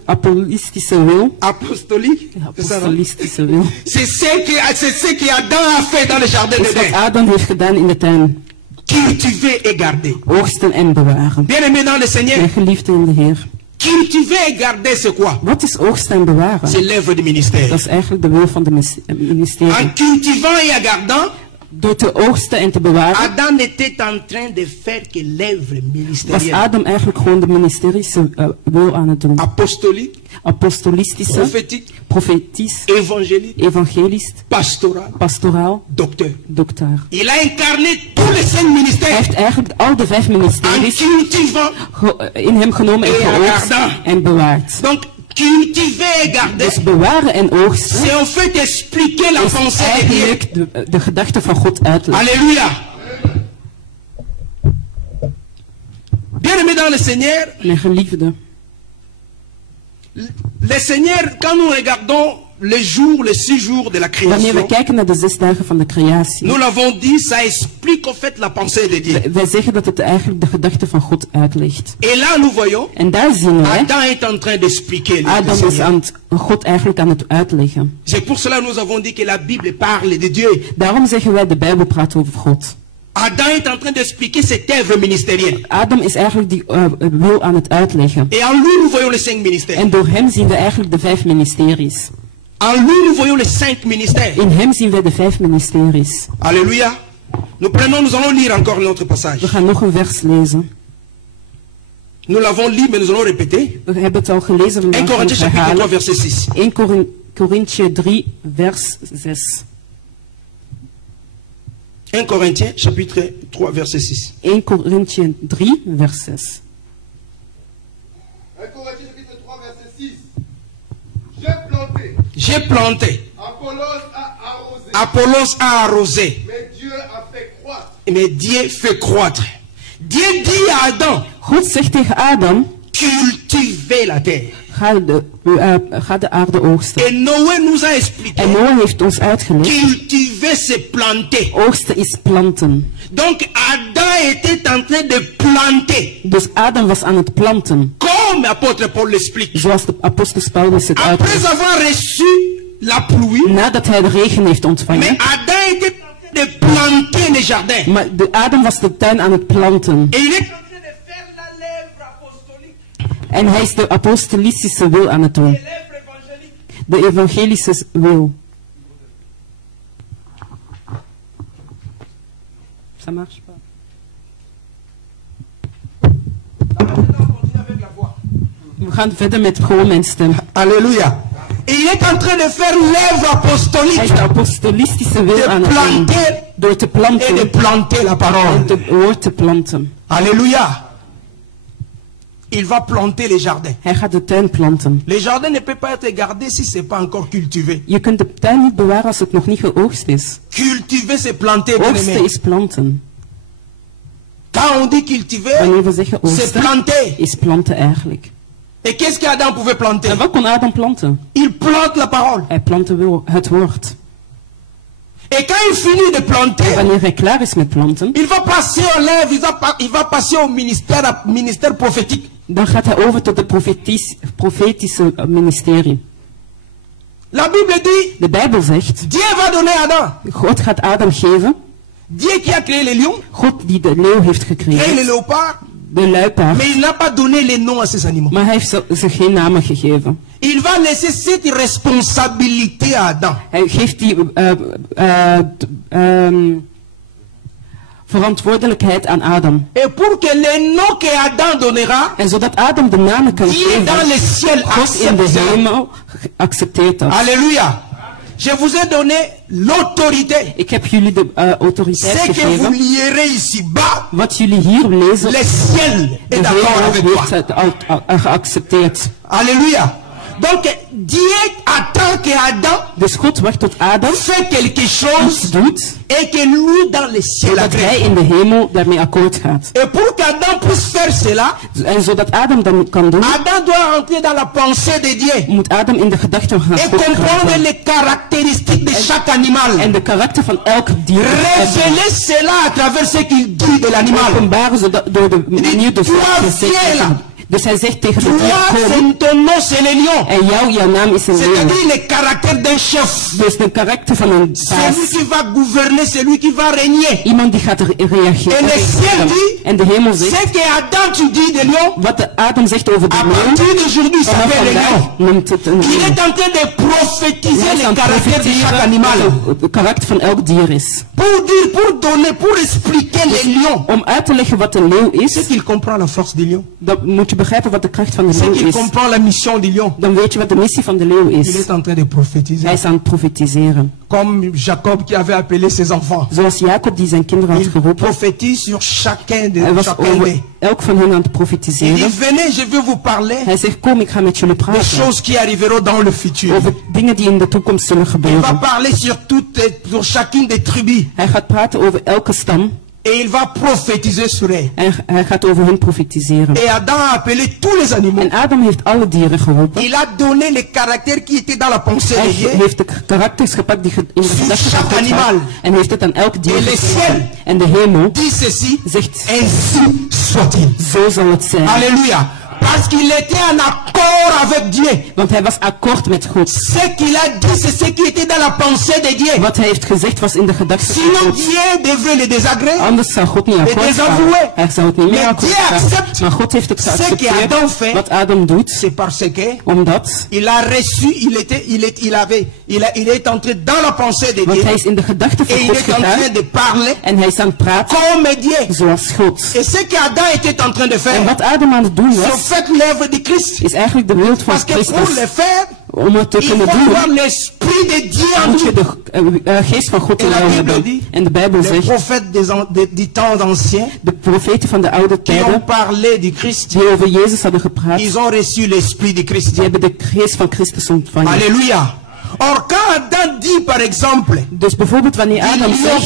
apostolistische wil, Apostolique, c'est ça, non? apostolistische wil, C'est ce que Adam a fait dans le jardin is wat d'Éden. Adam heeft gedaan in de tuin. Cultiver et garder. Oogsten en bewaren. Bien aimé dans le Seigneur, Mijn geliefden in de Heer. cultiver et garder, c'est quoi? Wat is oogsten en bewaren? C'est l'œuvre du ministère. Dat is eigenlijk de wil van de ministerie. En cultivant et en gardant, Door te oogsten en te bewaren, Adam était en train de faire que l'œuvre was ministérielle, Adam eigenlijk gewoon de ministerische wil aan het doen. apostolique, Apostolistische, prophétique, profetisch, évangélique, evangelist, pastoral, pastoraal, docteur. dokter. Il a incarné tous les 5 Hij ministères heeft eigenlijk al de 5 en ministeries cultivant. in hem genomen en En geoogst gardant. en bewaard. Donc, cultiver et garder, Dus bewaren en oogsten c'est en fait expliquer la is pensée de Dieu. eigenlijk de gedachte van God uitleggen. Alléluia. Bien-aimés dans le Seigneur, Mijn geliefde, le Seigneur, quand nous regardons les jours, les 6 jours de la wanneer we création, kijken naar de 6 dagen van de creatie, nous l'avons dit, ça explique en fait la pensée de Dieu. wij zeggen dat het eigenlijk de gedachte van God uitlegt. Et là, nous voyons, En daar zien wij, Adam est en train d'expliquer le Adam is Seigneur. aan het, God eigenlijk aan het uitleggen. C'est pour cela que nous avons dit que la Bible parle de Dieu. Daarom zeggen wij de Bijbel praat over God. Adam est en train d'expliquer cette œuvre ministérielle. Adam is eigenlijk die wil aan het uitleggen. Et en lui, nous voyons les 5 ministères. En door hem zien we eigenlijk de 5 ministeries. En lui, nous voyons les 5 ministères. In hem zien we de 5 ministeries. Alléluia. Nous allons lire encore notre passage. We gaan nog een vers lezen. Nous l'avons lu, mais nous allons répéter. We hebben het al gelezen. 1 Corinthiens chapitre 3, verset 6. 1 Korinthe 3, vers 6. 1 Corinthiens chapitre 3, verset 6. 1 Korinthe 3, vers 6. 1 Corinthiens chapitre 3, verset 6. J'ai planté. Apollos a arrosé. Mais Dieu fait croître. Dieu dit à Adam. God zegt tegen Adam. Cultiver la terre. Ga de aarde oogsten. Et Noé nous a expliqué. En Noé heeft ons uitgelegd. Cultiver c'est planter. Oogsten is planten. Donc Adam était en train de planter. Dus Adam was aan het planten. Comme l'apôtre Paul l'explique. Zoals de apostel Paulus het uitlegt. Après avoir reçu la pluie. Nadat hij de regen heeft ontvangen. Mais Adam était en train de planter les jardins. Maar Adam was de tuin aan het planten. Et il est en hij is de apostolistische wil aan het doen. De evangelische wil. Ça marche pas. We gaan verder met gewoon mijn stem. Alléluia. Et il est en train de faire l'œuvre apostolique. Hij is de apostolistische wil aan het doen. Door te planten. Et de planter la parole. En het woord te planten. Alléluia. Il va planter les jardins. Hij gaat de tuin planten. Les jardins ne peuvent pas être gardés si c'est pas encore cultivé. Je kunt de tuin niet bewaren als het nog niet geoogst is. Cultiver c'est planter. Oogsten is planten. Quand on dit cultiver, wanneer we zeggen c'est oogsten, planter. Is planten eigenlijk. Et qu'est-ce qu'Adam pouvait planter? En wat kon Adam planten? Il plante la parole. Hij plantte het woord. Et quand il finit de planter, en wanneer hij klaar is met planten, il va passer en l'œuvre, il va passer au ministère prophétique. Dan gaat hij over tot de profetische ministerie. La Bible dit, de Bijbel zegt, Dieu va donner Adam. God gaat Adam geven. Dieu qui a créé les lions, God die de leeuw heeft gecreëerd. Créé les léopards, de luipaard. Mais il n'a pas donné les noms à ces animaux. Maar hij heeft ze geen namen gegeven. Il va laisser cette responsabilité à Adam. Hij geeft die verantwoordelijkheid aan Adam. Et pour que les noms que Adam donnera, en zodat Adam de namen kan geven, dans le ciel God in de hemel accepteert dat. Alléluia. Je vous ai donné l'autorité. Ik heb jullie de autoriteit gegeven. Ce que vous lierez ici-bas, wat jullie hier lezen, le ciel est d'accord avec toi. Geaccepteerd. Alléluia. Donc Dieu attend que Adam dus God wacht tot Adam fait quelque chose doet, et que lui dans le ciel zodat hij in de hemel daarmee akkoord gaat. Et pour qu'Adam puisse faire cela, en zodat Adam dat kan doen, Adam doit rentrer dans la pensée de Dieu. Moet Adam in de gedachten gaan et comprendre les caractéristiques de chaque animal. En de karakter van elk dier. Révéler cela à travers ce qu'il dit de l'animal. Openbaren zodat door de manier dus Dus hij zegt tegen de dier, en jouw naam is een leeuw. C'est-à-dire le caractère d'un chef. Dus de karakter van een baas. Celui qui va gouverner, celui qui va régner. Iemand die gaat reageren. En le ciel dit, en de hemel zegt, c'est que Adam tu dis de lion. Wat de Adam zegt over de leeuw. À partir d'aujourd'hui, ça fait le lion. Il est en train de prophétiser le caractère de chaque animal. Het karakter van elk dier is. Pour dire, pour donner, pour expliquer les lions. Om uit te leggen wat een leeuw is. C'est qu'il comprend la force du lion. Dat moet je begrijpen wat de kracht van de leeuw is. Il comprend la mission du lion. Dan weet je wat de missie van de leeuw is. Il est en train de prophétiser. Hij is aan het profetiseren. Comme Jacob qui avait appelé ses enfants. Zoals Jacob die zijn kinderen had geroepen. Il prophétise sur chacun de Hij was over elk van hen aan het profetiseren. Il dit, venez, je vais vous parler. Hij zegt, kom, ik ga met jullie praten. Des choses qui arriveront dans le futur. Over dingen die in de toekomst zullen gebeuren. Il va parler sur sur chacune des tribus. Hij gaat praten over elke stam. Et il va prophétiser sur eux. Hij gaat over hen profetiseren. Et Adam a appelé tous les animaux. En Adam heeft alle dieren geroepen. Il a donné les caractères qui étaient dans la pensée de Dieu. Hij heeft de karakters gepakt die in de gedachten van God waren. En heeft het aan elk dier gegeven. En de hemel dit ceci, zegt, ainsi soit-il. Zo zal het zijn. Alléluia. Par Parce qu'il était en accord avec Dieu. Want hij was akkoord met God. Ce qu'il a dit, c'est ce qui était dans la pensée de Dieu. Wat hij heeft gezegd was in de gedachten van Sinon God. Dieu devrait le désagréer. Anders zou God niet akkoord gaan. Hij zou het niet meer akkoord gaan. Maar God heeft het geaccepteerd. Wat Adam doet. C'est parce que omdat il a reçu, il est entré dans la pensée de Dieu. Want hij is in de gedachten van God gegaan. De parler, en hij is aan het praten. Comme Dieu. Zoals God. Et ce qu'Adam était en train de faire. En wat Adam aan het doen was. C'est fait l'œuvre de Christ. Is eigenlijk de beeld van Christus. Parce que pour le faire, om het te kunnen doen, l'esprit de Dieu en moet je de geest van God in jou hebben. En de Bijbel zegt, de profeten van de oude tijden, die over Jezus hadden gepraat, die hebben de geest van Christus ontvangen. Halleluja. Or, quand Adam dit, par exemple, dus bijvoorbeeld wanneer Adam zegt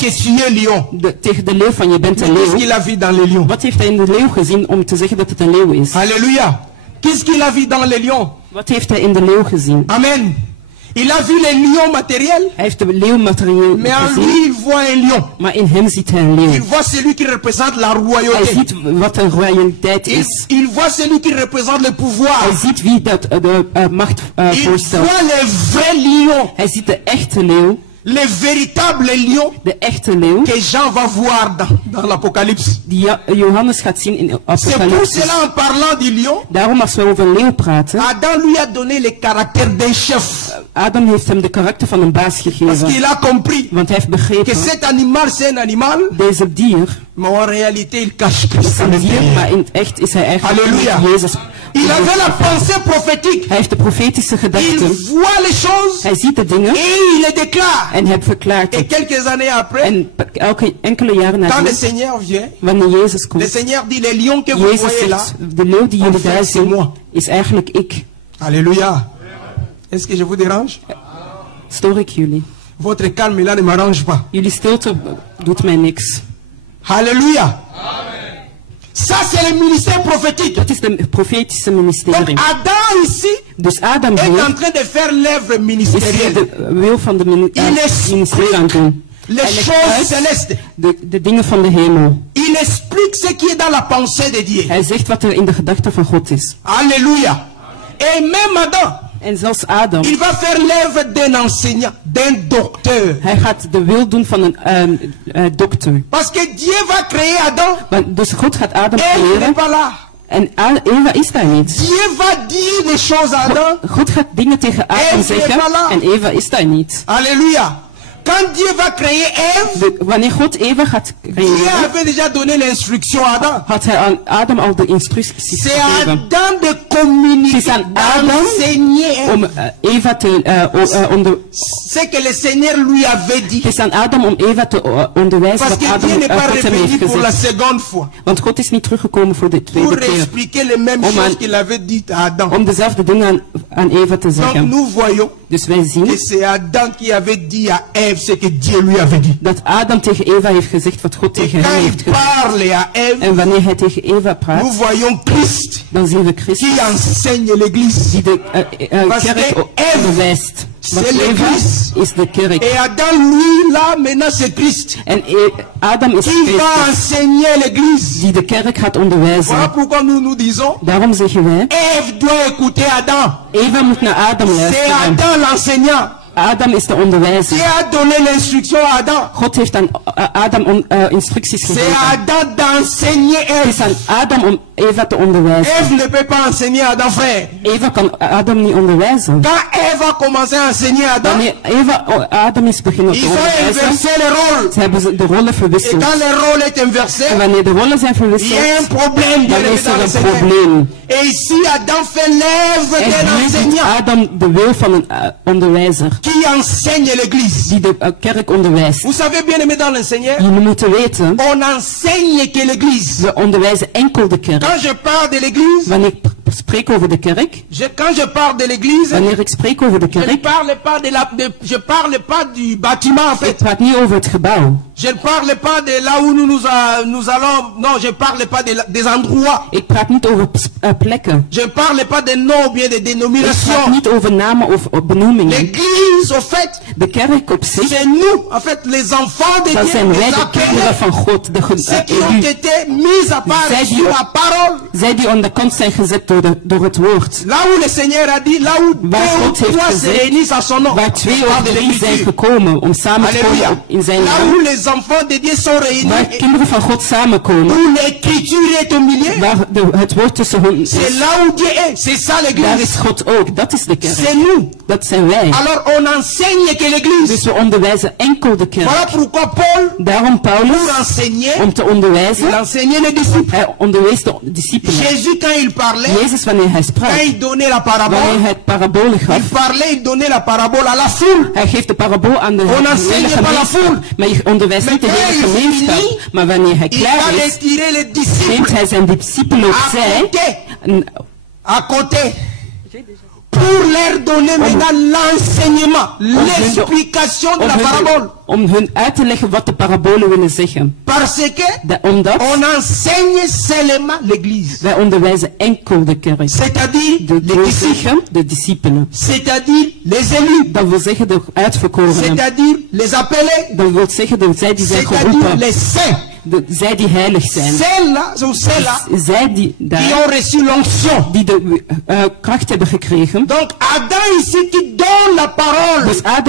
tegen de leeuw van je bent een leeuw, wat heeft hij in de leeuw gezien om te zeggen dat het een leeuw is? Halleluja. Qu'est-ce qu'il a vu dans le lion? Wat heeft hij in de leeuw gezien? Amen. Il a vu le lion matériel. Hij heeft de leeuw materieel mais en gezien. lui, il voit un lion. Maar in hem ziet hij een leeuw. Il voit celui qui représente la royauté. Hij ziet wat een royaliteit is. Il voit celui qui représente le pouvoir. Hij ziet wie dat de macht voorstelt. Il voit le vrai lion. Hij ziet de echte leeuw. Le véritable lion de echte leeuw que Jean va voir dans l'Apocalypse. Die Johannes gaat zien in Apocalypse. C'est pour cela en parlant du lion. Daarom als we over een leeuw praten. Adam lui a donné le caractère d'un chef. Adam heeft hem de karakter van een baas gegeven. Parce qu'il a compris. Want hij heeft begrepen. Que cet animal c'est un animal. Deze dier. Mais en réalité il cache Christ. Een dier, maar in het echt is hij eigenlijk Jezus. Il avait la pensée prophétique. Hij heeft de profetische gedachten. Il voit les choses. Hij ziet de dingen. Et il les déclare. En hij verklaart et quelques années après. En enkele jaren na. Quand le Seigneur vient. Wanneer Jezus komt. Le Seigneur dit les lions que vous voyez là. De leeuw die jullie daar zien is eigenlijk ik. Alléluia. Est-ce que je vous dérange? Stoor ik jullie? Votre calme là ne m'arrange pas. Jullie stilte doet mij niks. Alléluia. Ça c'est le ministère prophétique. Dat is de profetische ministerie. Donc Adam ici dus Adam est en train de faire l'œuvre ministérielle. De wil van de ministerie aan het doen. Les choses célestes. De dingen van de hemel. Il explique ce qui est dans la pensée de Dieu. Hij zegt wat er in de gedachten van God is. Alléluia. Et même Adam. En zelfs Adam. Il va faire l'œuvre d'un enseignant, d'un docteur. Hij gaat de wil doen van een dokter. Parce que Dieu va créer Adam. Want dus God gaat Adam creëren. En Eva is daar niet. Dieu va dire des choses à Adam. God gaat dingen tegen Adam zeggen. En Eva is daar niet. Alléluia. Quand Dieu va créer Ève, wanneer God Eva gaat creëren, Dieu avait déjà donné l'instruction à Adam. Had hij aan Adam al de instructies gegeven. C'est Adam de communiquer, d'enseigner om Eva te onder. C'est que le Seigneur lui avait dit. Het is aan Adam om Eva te onderwijzen wat Adam God hem heeft gezegd. Pour la seconde fois. Want God is niet teruggekomen voor de tweede keer. Pour expliquer les mêmes choses qu'il avait dit à Adam. Om dezelfde dingen aan Eva te zeggen. Donc nous voyons. Dus wij zien. Que c'est Adam qui avait dit à Ève ce que Dieu lui avait dit. Dat Adam tegen Eva heeft gezegd wat God tegen hem heeft gezegd. En wanneer hij tegen Eva praat, nous voyons Christ, dan zien we Christus qui enseigne l'église. Die de kerk onderwijst. Want Eva is de kerk. Et Adam, lui, là, maintenant c'est Christ. En Adam is Christus. Qui va enseigner l'église. Die de kerk gaat onderwijzen. Voilà pourquoi nous disons. Daarom zeggen wij. Ève doit écouter Adam. Eva moet naar Adam luisteren. C'est Adam l'enseignant. Adam is de onderwijzer. Dieu a donné l'instruction à Adam. God heeft aan Adam instructies gegeven. C'est Adam d'enseigner Ève. Het is aan Adam om Eva te onderwijzen. Ève ne peut pas enseigner Adam, frère. Eva kan Adam niet onderwijzen. Quand Ève a commencé à enseigner Adam, wanneer Adam is beginnen te onderwijzen, ils ont inversé les rôles. Ze hebben de rollen verwisseld. Et quand les rôles est inversé, en wanneer de rollen zijn verwisseld, il y a un problème. Dan is er een probleem. Et ici Adam fait l'œuvre d'un enseignant. Adam de wil van een onderwijzer. Qui enseigne l'église. Die de kerk onderwijst. Vous savez bien aimé dans le Seigneur. Jullie moeten weten. On enseigne que l'église. We onderwijzen enkel de kerk. Quand je parle de l'église. Wanneer ik spreek over de kerk. Quand je parle de l'église. Wanneer ik spreek over de kerk. Je parle pas du bâtiment en fait. Ik praat niet over het gebouw. Je ne parle pas de là où nous allons. Non, je parle pas des endroits. Ik praat niet over plekken. Je ne parle pas de noms ou bien de dénominations. Ik praat niet over namen of benoemingen. L'église l'église, au fait, c'est nous, en fait, les enfants de Dieu, les appelés, ceux qui ont été mis à part sur la parole. Là où le Seigneur a dit, là où deux ou trois se réunissent à son nom, Alléluia. Là où les enfants de Dieu sont réunis, où l'écriture est au milieu, c'est là où Dieu est. C'est ça l'église. C'est nous. Alors on enseigne que l'église. Voilà pourquoi Paul, pour enseigner, il enseignait les disciples. Jésus, quand il parlait, quand il donnait la parabole, il donnait la parabole à la foule. On n'enseigne pas la foule. Mais quand il finit, il va retirer les disciples à côté. Pour leur donner maintenant l'enseignement, l'explication de la parabole. Parce que on enseigne seulement l'église. C'est-à-dire les disciples. C'est-à-dire les élus. C'est-à-dire les appelés. C'est-à-dire les saints. Celles-là, qui ont reçu l'onction. Donc Adam ici qui donne la parole à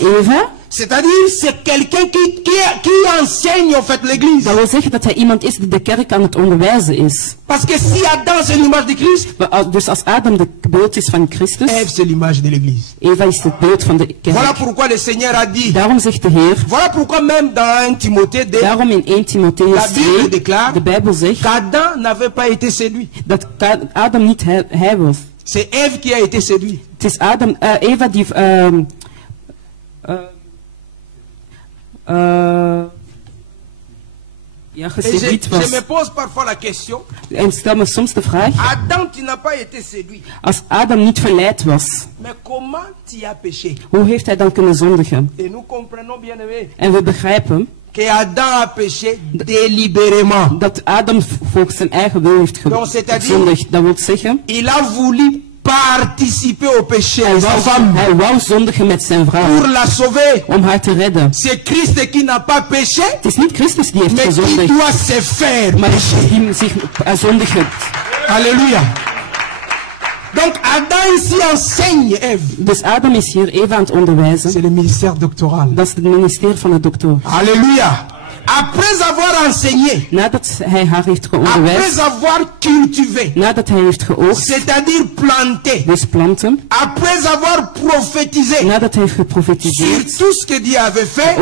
Ève, c'est-à-dire c'est quelqu'un qui enseigne en fait l'église. Parce que si Adam c'est l'image de Christ, Ève c'est l'image de l'église. Voilà pourquoi le Seigneur a dit, voilà pourquoi même dans 1 Timothée 2, la Bible déclare qu'Adam n'avait pas été séduit. C'est Ève qui a été séduite. Je me pose parfois la question. Adam, tu n'as pas été séduit. Mais comment tu as péché? Et nous comprenons bien que Adam a péché délibérément. Donc c'est-à-dire, il a voulu participer au péché de sa femme pour la sauver. C'est Christ qui n'a pas péché, mais qui doit se faire pécher. Alléluia. Donc Adam ici enseigne Ève. C'est le ministère doctoral. Alléluia. Après avoir enseigné, après avoir cultivé, c'est-à-dire planté, après avoir prophétisé sur tout ce que Dieu avait fait,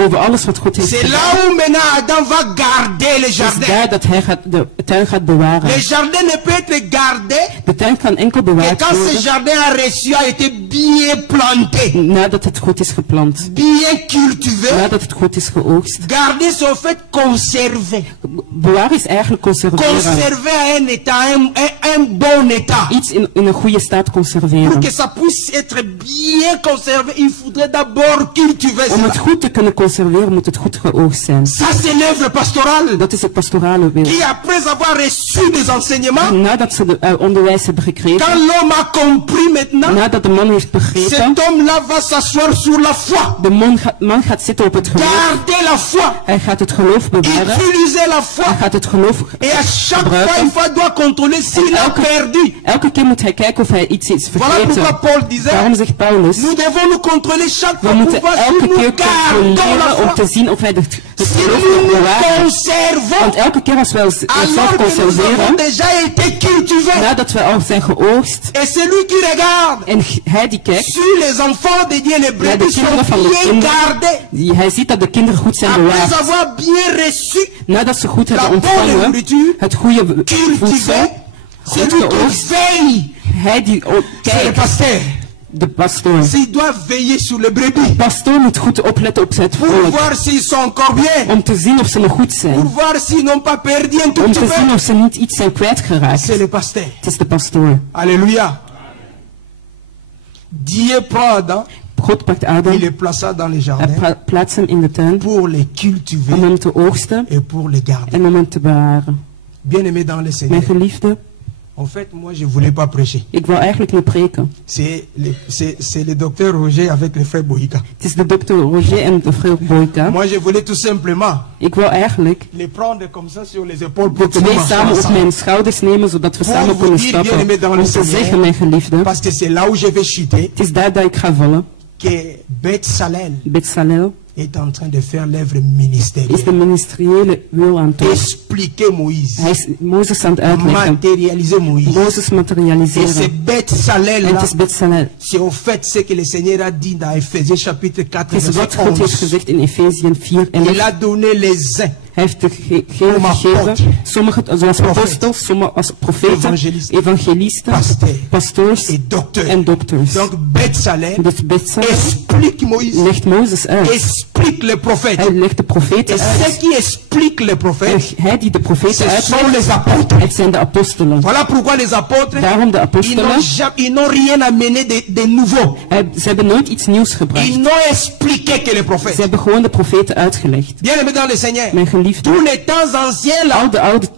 c'est là où maintenant Adam va garder le jardin. Le jardin ne peut être gardé que quand ce jardin a reçu, a été bien planté, bien cultivé, garder son fait conserver. Conserver à un état, un bon état. Pour que ça puisse être bien conservé, il faudrait d'abord cultiver cela. Ça c'est l'œuvre pastorale. Qui après avoir reçu des enseignements, quand l'homme a compris maintenant, cet homme-là va s'asseoir sur la foi. Garder la foi. Utiliser la foi. Et à chaque fois, il doit contrôler s'il a perdu. Voilà pourquoi Paul disait, nous devons nous contrôler chaque fois pour voir si nous gardons la foi. Si nous nous conservons, alors que nous avons déjà été cultivés. Et c'est lui qui regarde sur les enfants de Dieu, les brebis sont bien gardés. Après avoir bien reçu la bonne nourriture, cultivé, c'est lui qui veille. C'est le pasteur. S'il doit veiller sur les brebis, pour voir s'ils sont encore bien, pour voir s'ils n'ont pas perdu un tout petit peu, c'est le pasteur. Alléluia. Dieu prend Adam, il les plaça dans les jardins pour les cultiver et pour les garder. Bien-aimés dans le Seigneur, En fait, moi, je voulais pas prêcher. Ik wou eigenlijk niet preken. C'est le docteur Roger avec le frère Boyka. Het is de dokter Roger en de frère Boyka. Moi, je voulais tout simplement ik wou eigenlijk les prendre comme ça sur les épaules pour de twee samen op mijn schouders nemen, zodat we samen kunnen stappen. Om te zeggen, mijn geliefde. Parce que c'est là où je vais chuter. Het is daar dat ik ga vallen. Que Bezalel est en train de faire l'œuvre ministérielle. Is de ministeriële wil aan het doen. Expliquer Moïse. Hij is Mozes aan het uitleggen. Materialiser Moïse. Mozes materialiseren. Et c'est Bezalel là. Het is Bezalel. C'est au fait ce que le Seigneur a dit dans Ephésiens chapitre 4 verset 11. Het is wat God heeft gezegd in Efeziën 4 en il a donné les uns. Hij heeft degenen gegeven, sommigen zoals apostels, sommigen als profeten, evangelisten, pastoors en dokters. Donc Bezalel explique Moïse. Legt Mozes uit. Explique le prophète. Hij legt de profeten uit. Ceux qui expliquent le prophète, hij die de profeten uitlegt, het zijn de apostelen. Voilà pourquoi les apôtres, daarom de apostelen, ils n'ont rien amené de nouveau. Ze hebben nooit iets nieuws gebracht. Ils n'ont expliqué que le prophète. Ze hebben gewoon de profeten uitgelegd. Bien-aimé dans le Seigneur. Mijn geliefde. Tous les temps anciens là,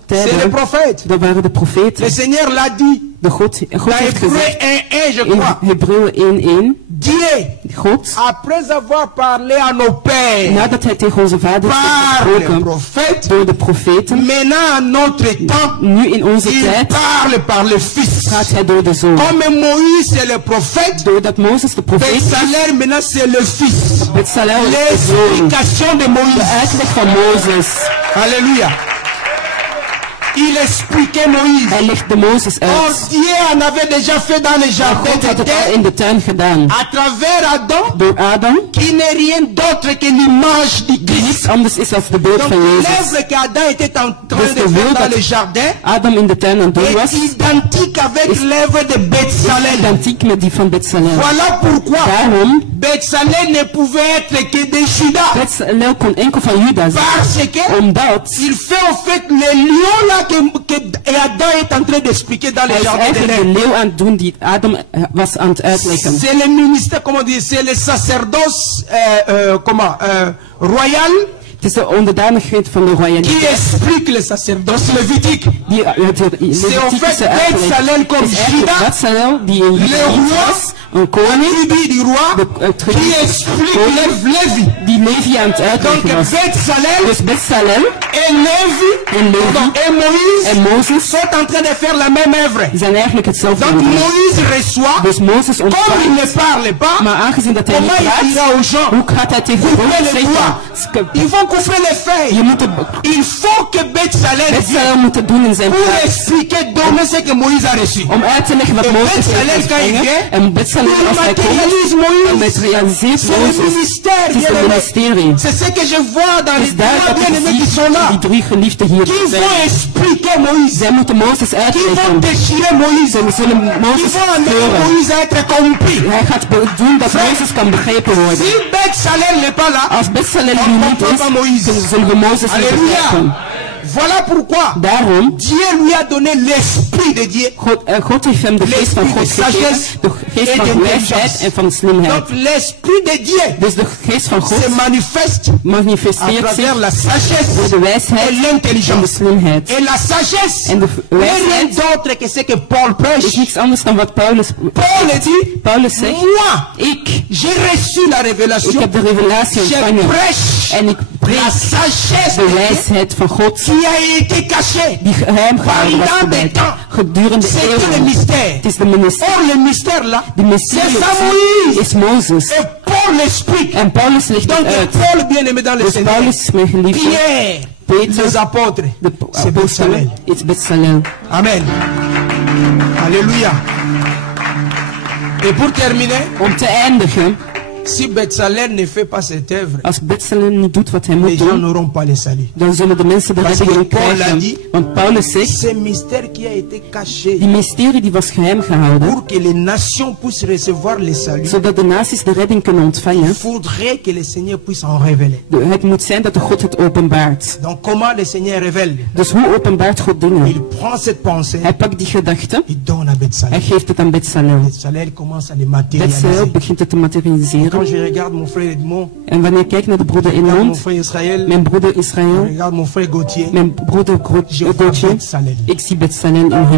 c'est le prophète. Dat waren de profeten. Le Seigneur l'a dit. God heeft gezegd in Hebreeën 1:1. Dieu, God, après avoir parlé à nos pères, nadat hij tegen onze vaders heeft gesproken door de profeten, maintenant à notre temps, nu in onze tijd, parle par le Fils. Praat hij door de Zoon. Comme Moïse est le prophète, doordat Mozes de profeet is, Bezalel maintenant c'est le Fils. Bezalel is de Zoon. L'explication de Moïse. De uitleg van Mozes. Alléluia. Il expliquait Moïse. Hij legde Mozes uit. Or Dieu en avait déjà fait dans le jardin in de tuin gedaan. À travers Adam. Door Adam. Qui n'est rien d'autre que l'image du Christ. Niets anders is als de beeld van Jezus. L'œuvre qu'Adam était en train de faire dans le jardin. Adam in de tuin aan doen was. Est identique avec l'œuvre de Bezalel. Identiek met die van Bezalel. Voilà pourquoi. Daarom. Bezalel ne pouvait être que de Juda. Bezalel kon enkel van Juda zijn. Parce que. Omdat. Il fait en fait le lion là que Adam est en train d'expliquer dans le jardin de leeuw aan het doen die Adam was aan het uitleggen. C'est le ministère, comment dire, c'est le sacerdoce royal. Het is de onderdanigheid van de royaliteit. Qui explique le sacerdoce lévitique. C'est en fait Bezalel comme Juda, Bezalel die een Juda was, een koning, du roi, qui explique Lévi. Die Levi aan het uitleggen was. Dus Bezalel et Lévi en Mozes sont en train de faire la même œuvre. Zijn eigenlijk hetzelfde. Donc Moïse reçoit. Dus Mozes ontvangt. Comme il ne parle pas. Maar aangezien dat hij niet praat, hoe gaat hij tegen de zeggen? Il faut couvrir les faits. Il faut que Bezalel moet doen in zijn pour expliquer donner ce que Moïse a reçu. Om uit te leggen wat Mozes heeft ontvangen. En Bezalel als hij komt, materialiseert Mozes. Het is een ministerie. C'est ce que je vois dans les trois bien-aimés qui sont là. Die drie geliefden hier qui vont expliquer Moïse. Zij moeten Mozes uitleggen. Qui vont déchirer Moïse. Ze zullen Mozes scheuren. Moïse être compris. Hij gaat doen dat Mozes kan begrepen worden. Si Bezalel n'est pas là, als Bezalel hier niet is, zullen we Mozes niet begrijpen. Voilà pourquoi daarom Dieu lui a donné l'esprit de Dieu. God heeft hem de geest van God gegeven, de geest van wijsheid en van slimheid. Donc l'esprit de Dieu, dus de geest van God manifesteert zich door la sagesse, door de wijsheid en de slimheid. Et la sagesse, en de wijsheid rien d'autre que ce que Paul prêche. Is niets anders dan wat Paulus zegt. Moi, j'ai reçu la révélation. Ik heb de revelatie ontvangen. En ik la sagesse de wijsheid van God. Qui a été caché die geheim gehouden was gedurende eeuwen. Het is de mysterie. Or, le mystère là, is Mozes. Et Paul l'explique. En Paulus legt het uit. Paul bien-aimé dans le dus Paulus is mijn geliefde. Peter, les apôtres, c'est Bezalel. It's Bezalel. Amen. Alléluia. Et pour terminer, om te eindigen. Si Bezalel ne fait pas cette œuvre, als Bezalel niet doet wat hij moet doen, les gens n'auront pas le salut. Dan zullen de mensen de redding niet krijgen. Want Paulus zegt, ce mystère qui a été caché, die mysterie die was geheim gehouden, pour que les nations puissent recevoir le salut, zodat de naties de redding kunnen ontvangen, il faudrait que le Seigneur puisse en révéler. Het moet zijn dat de God het openbaart. Donc comment le Seigneur révèle? Dus hoe openbaart God dingen? Il prend cette pensée, hij pakt die gedachte, il donne à Bezalel. Hij geeft het aan Bezalel. Bezalel commence à les matérialiser. Bezalel begint het te materialiseren. Quand je regarde mon frère Edmond, en wanneer ik kijk naar de broeder Edmond, mijn broeder Israël, mijn broeder Gauthier, ik zie Bezalel in hem,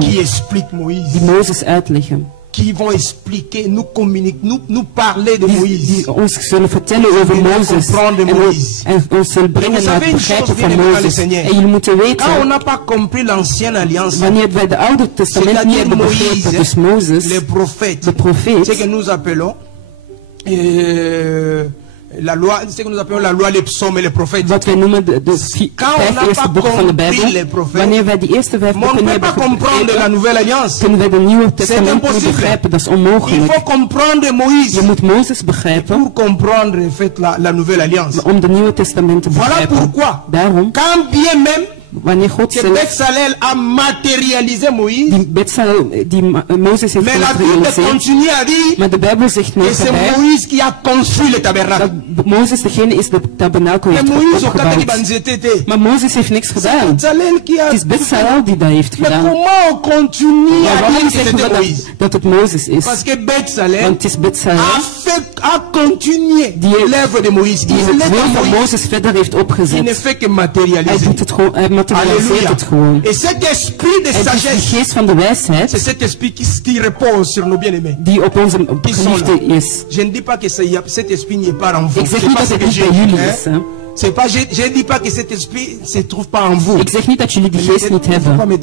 die Mozes uitleggen. Qui vont expliquer, nous communiquer, nous parler de Moïse. Die ons zullen vertellen over Mozes. En ons zullen brengen naar het begrijpen van Mozes. En jullie moeten weten, wanneer wij de Oude Testament niet hebben begrepen, dus Mozes, de profeet, ce que nous appelons la loi, ce que nous appelons la loi, les psaumes et les prophètes. Wat wij noemen de 5 eerste boeken van de Bijbel. Wanneer wij die eerste 5 boeken hebben begrepen, kunnen wij de Nieuwe Testament niet begrijpen. Dat is onmogelijk. Je moet Mozes begrijpen om de Nieuwe Testament te begrijpen. Daarom, wanneer God Bezalel a matérialisé Moïse, die Mozes heeft gematerialiseerd, maar de Bijbel zegt nog erbij Moïse qui a construit le tabernacle. Dat Mozes degene is de tabernakel heeft opgebouwd. Maar Mozes heeft niks gedaan. Het is Bezalel die dat heeft gedaan. Maar waarom zeggen we dat het Mozes is? Want het is Bezalel die het woord van Mozes verder heeft opgezet. Hij doet het gewoon, hij materialiseert het gewoon. En die geest van de wijsheid die op onze geliefde is. Ik zeg niet dat het niet bij jullie is. Je ne dis pas que cet esprit se trouve pas en vous. Ik zeg niet dat jullie die geest niet hebben.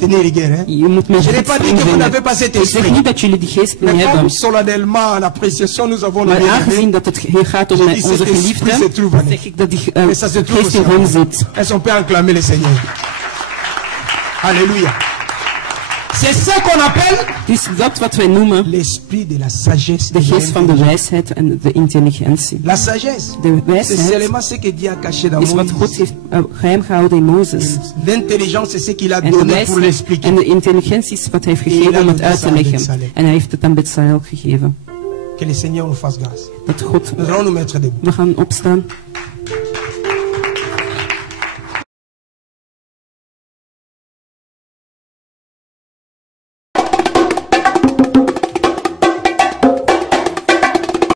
Je moet me je n'ai pas dit que vous n'avez pas cet esprit. Ik zeg niet dat jullie die geest niet hebben. Solennellement en appréciation nous avons maar aangezien dat het hier gaat om onze geliefde, zeg ik dat die geest in hen zit. Est-ce qu'on peut acclamer le Seigneur? Alléluia. C'est ça qu'on appelle dat wat wij noemen l'esprit de la sagesse, de geest van de wijsheid en de intelligentie. La sagesse, de wijsheid is wat God heeft geheim gehouden in Mozes. L'intelligence, c'est ce qu'il a donné pour l'expliquer. En de intelligentie is wat hij heeft gegeven om het uit te leggen. En hij heeft het aan Bezalel gegeven. Que le Seigneur nous fasse grâce. Dat God. Nous allons nous mettre debout. We gaan opstaan.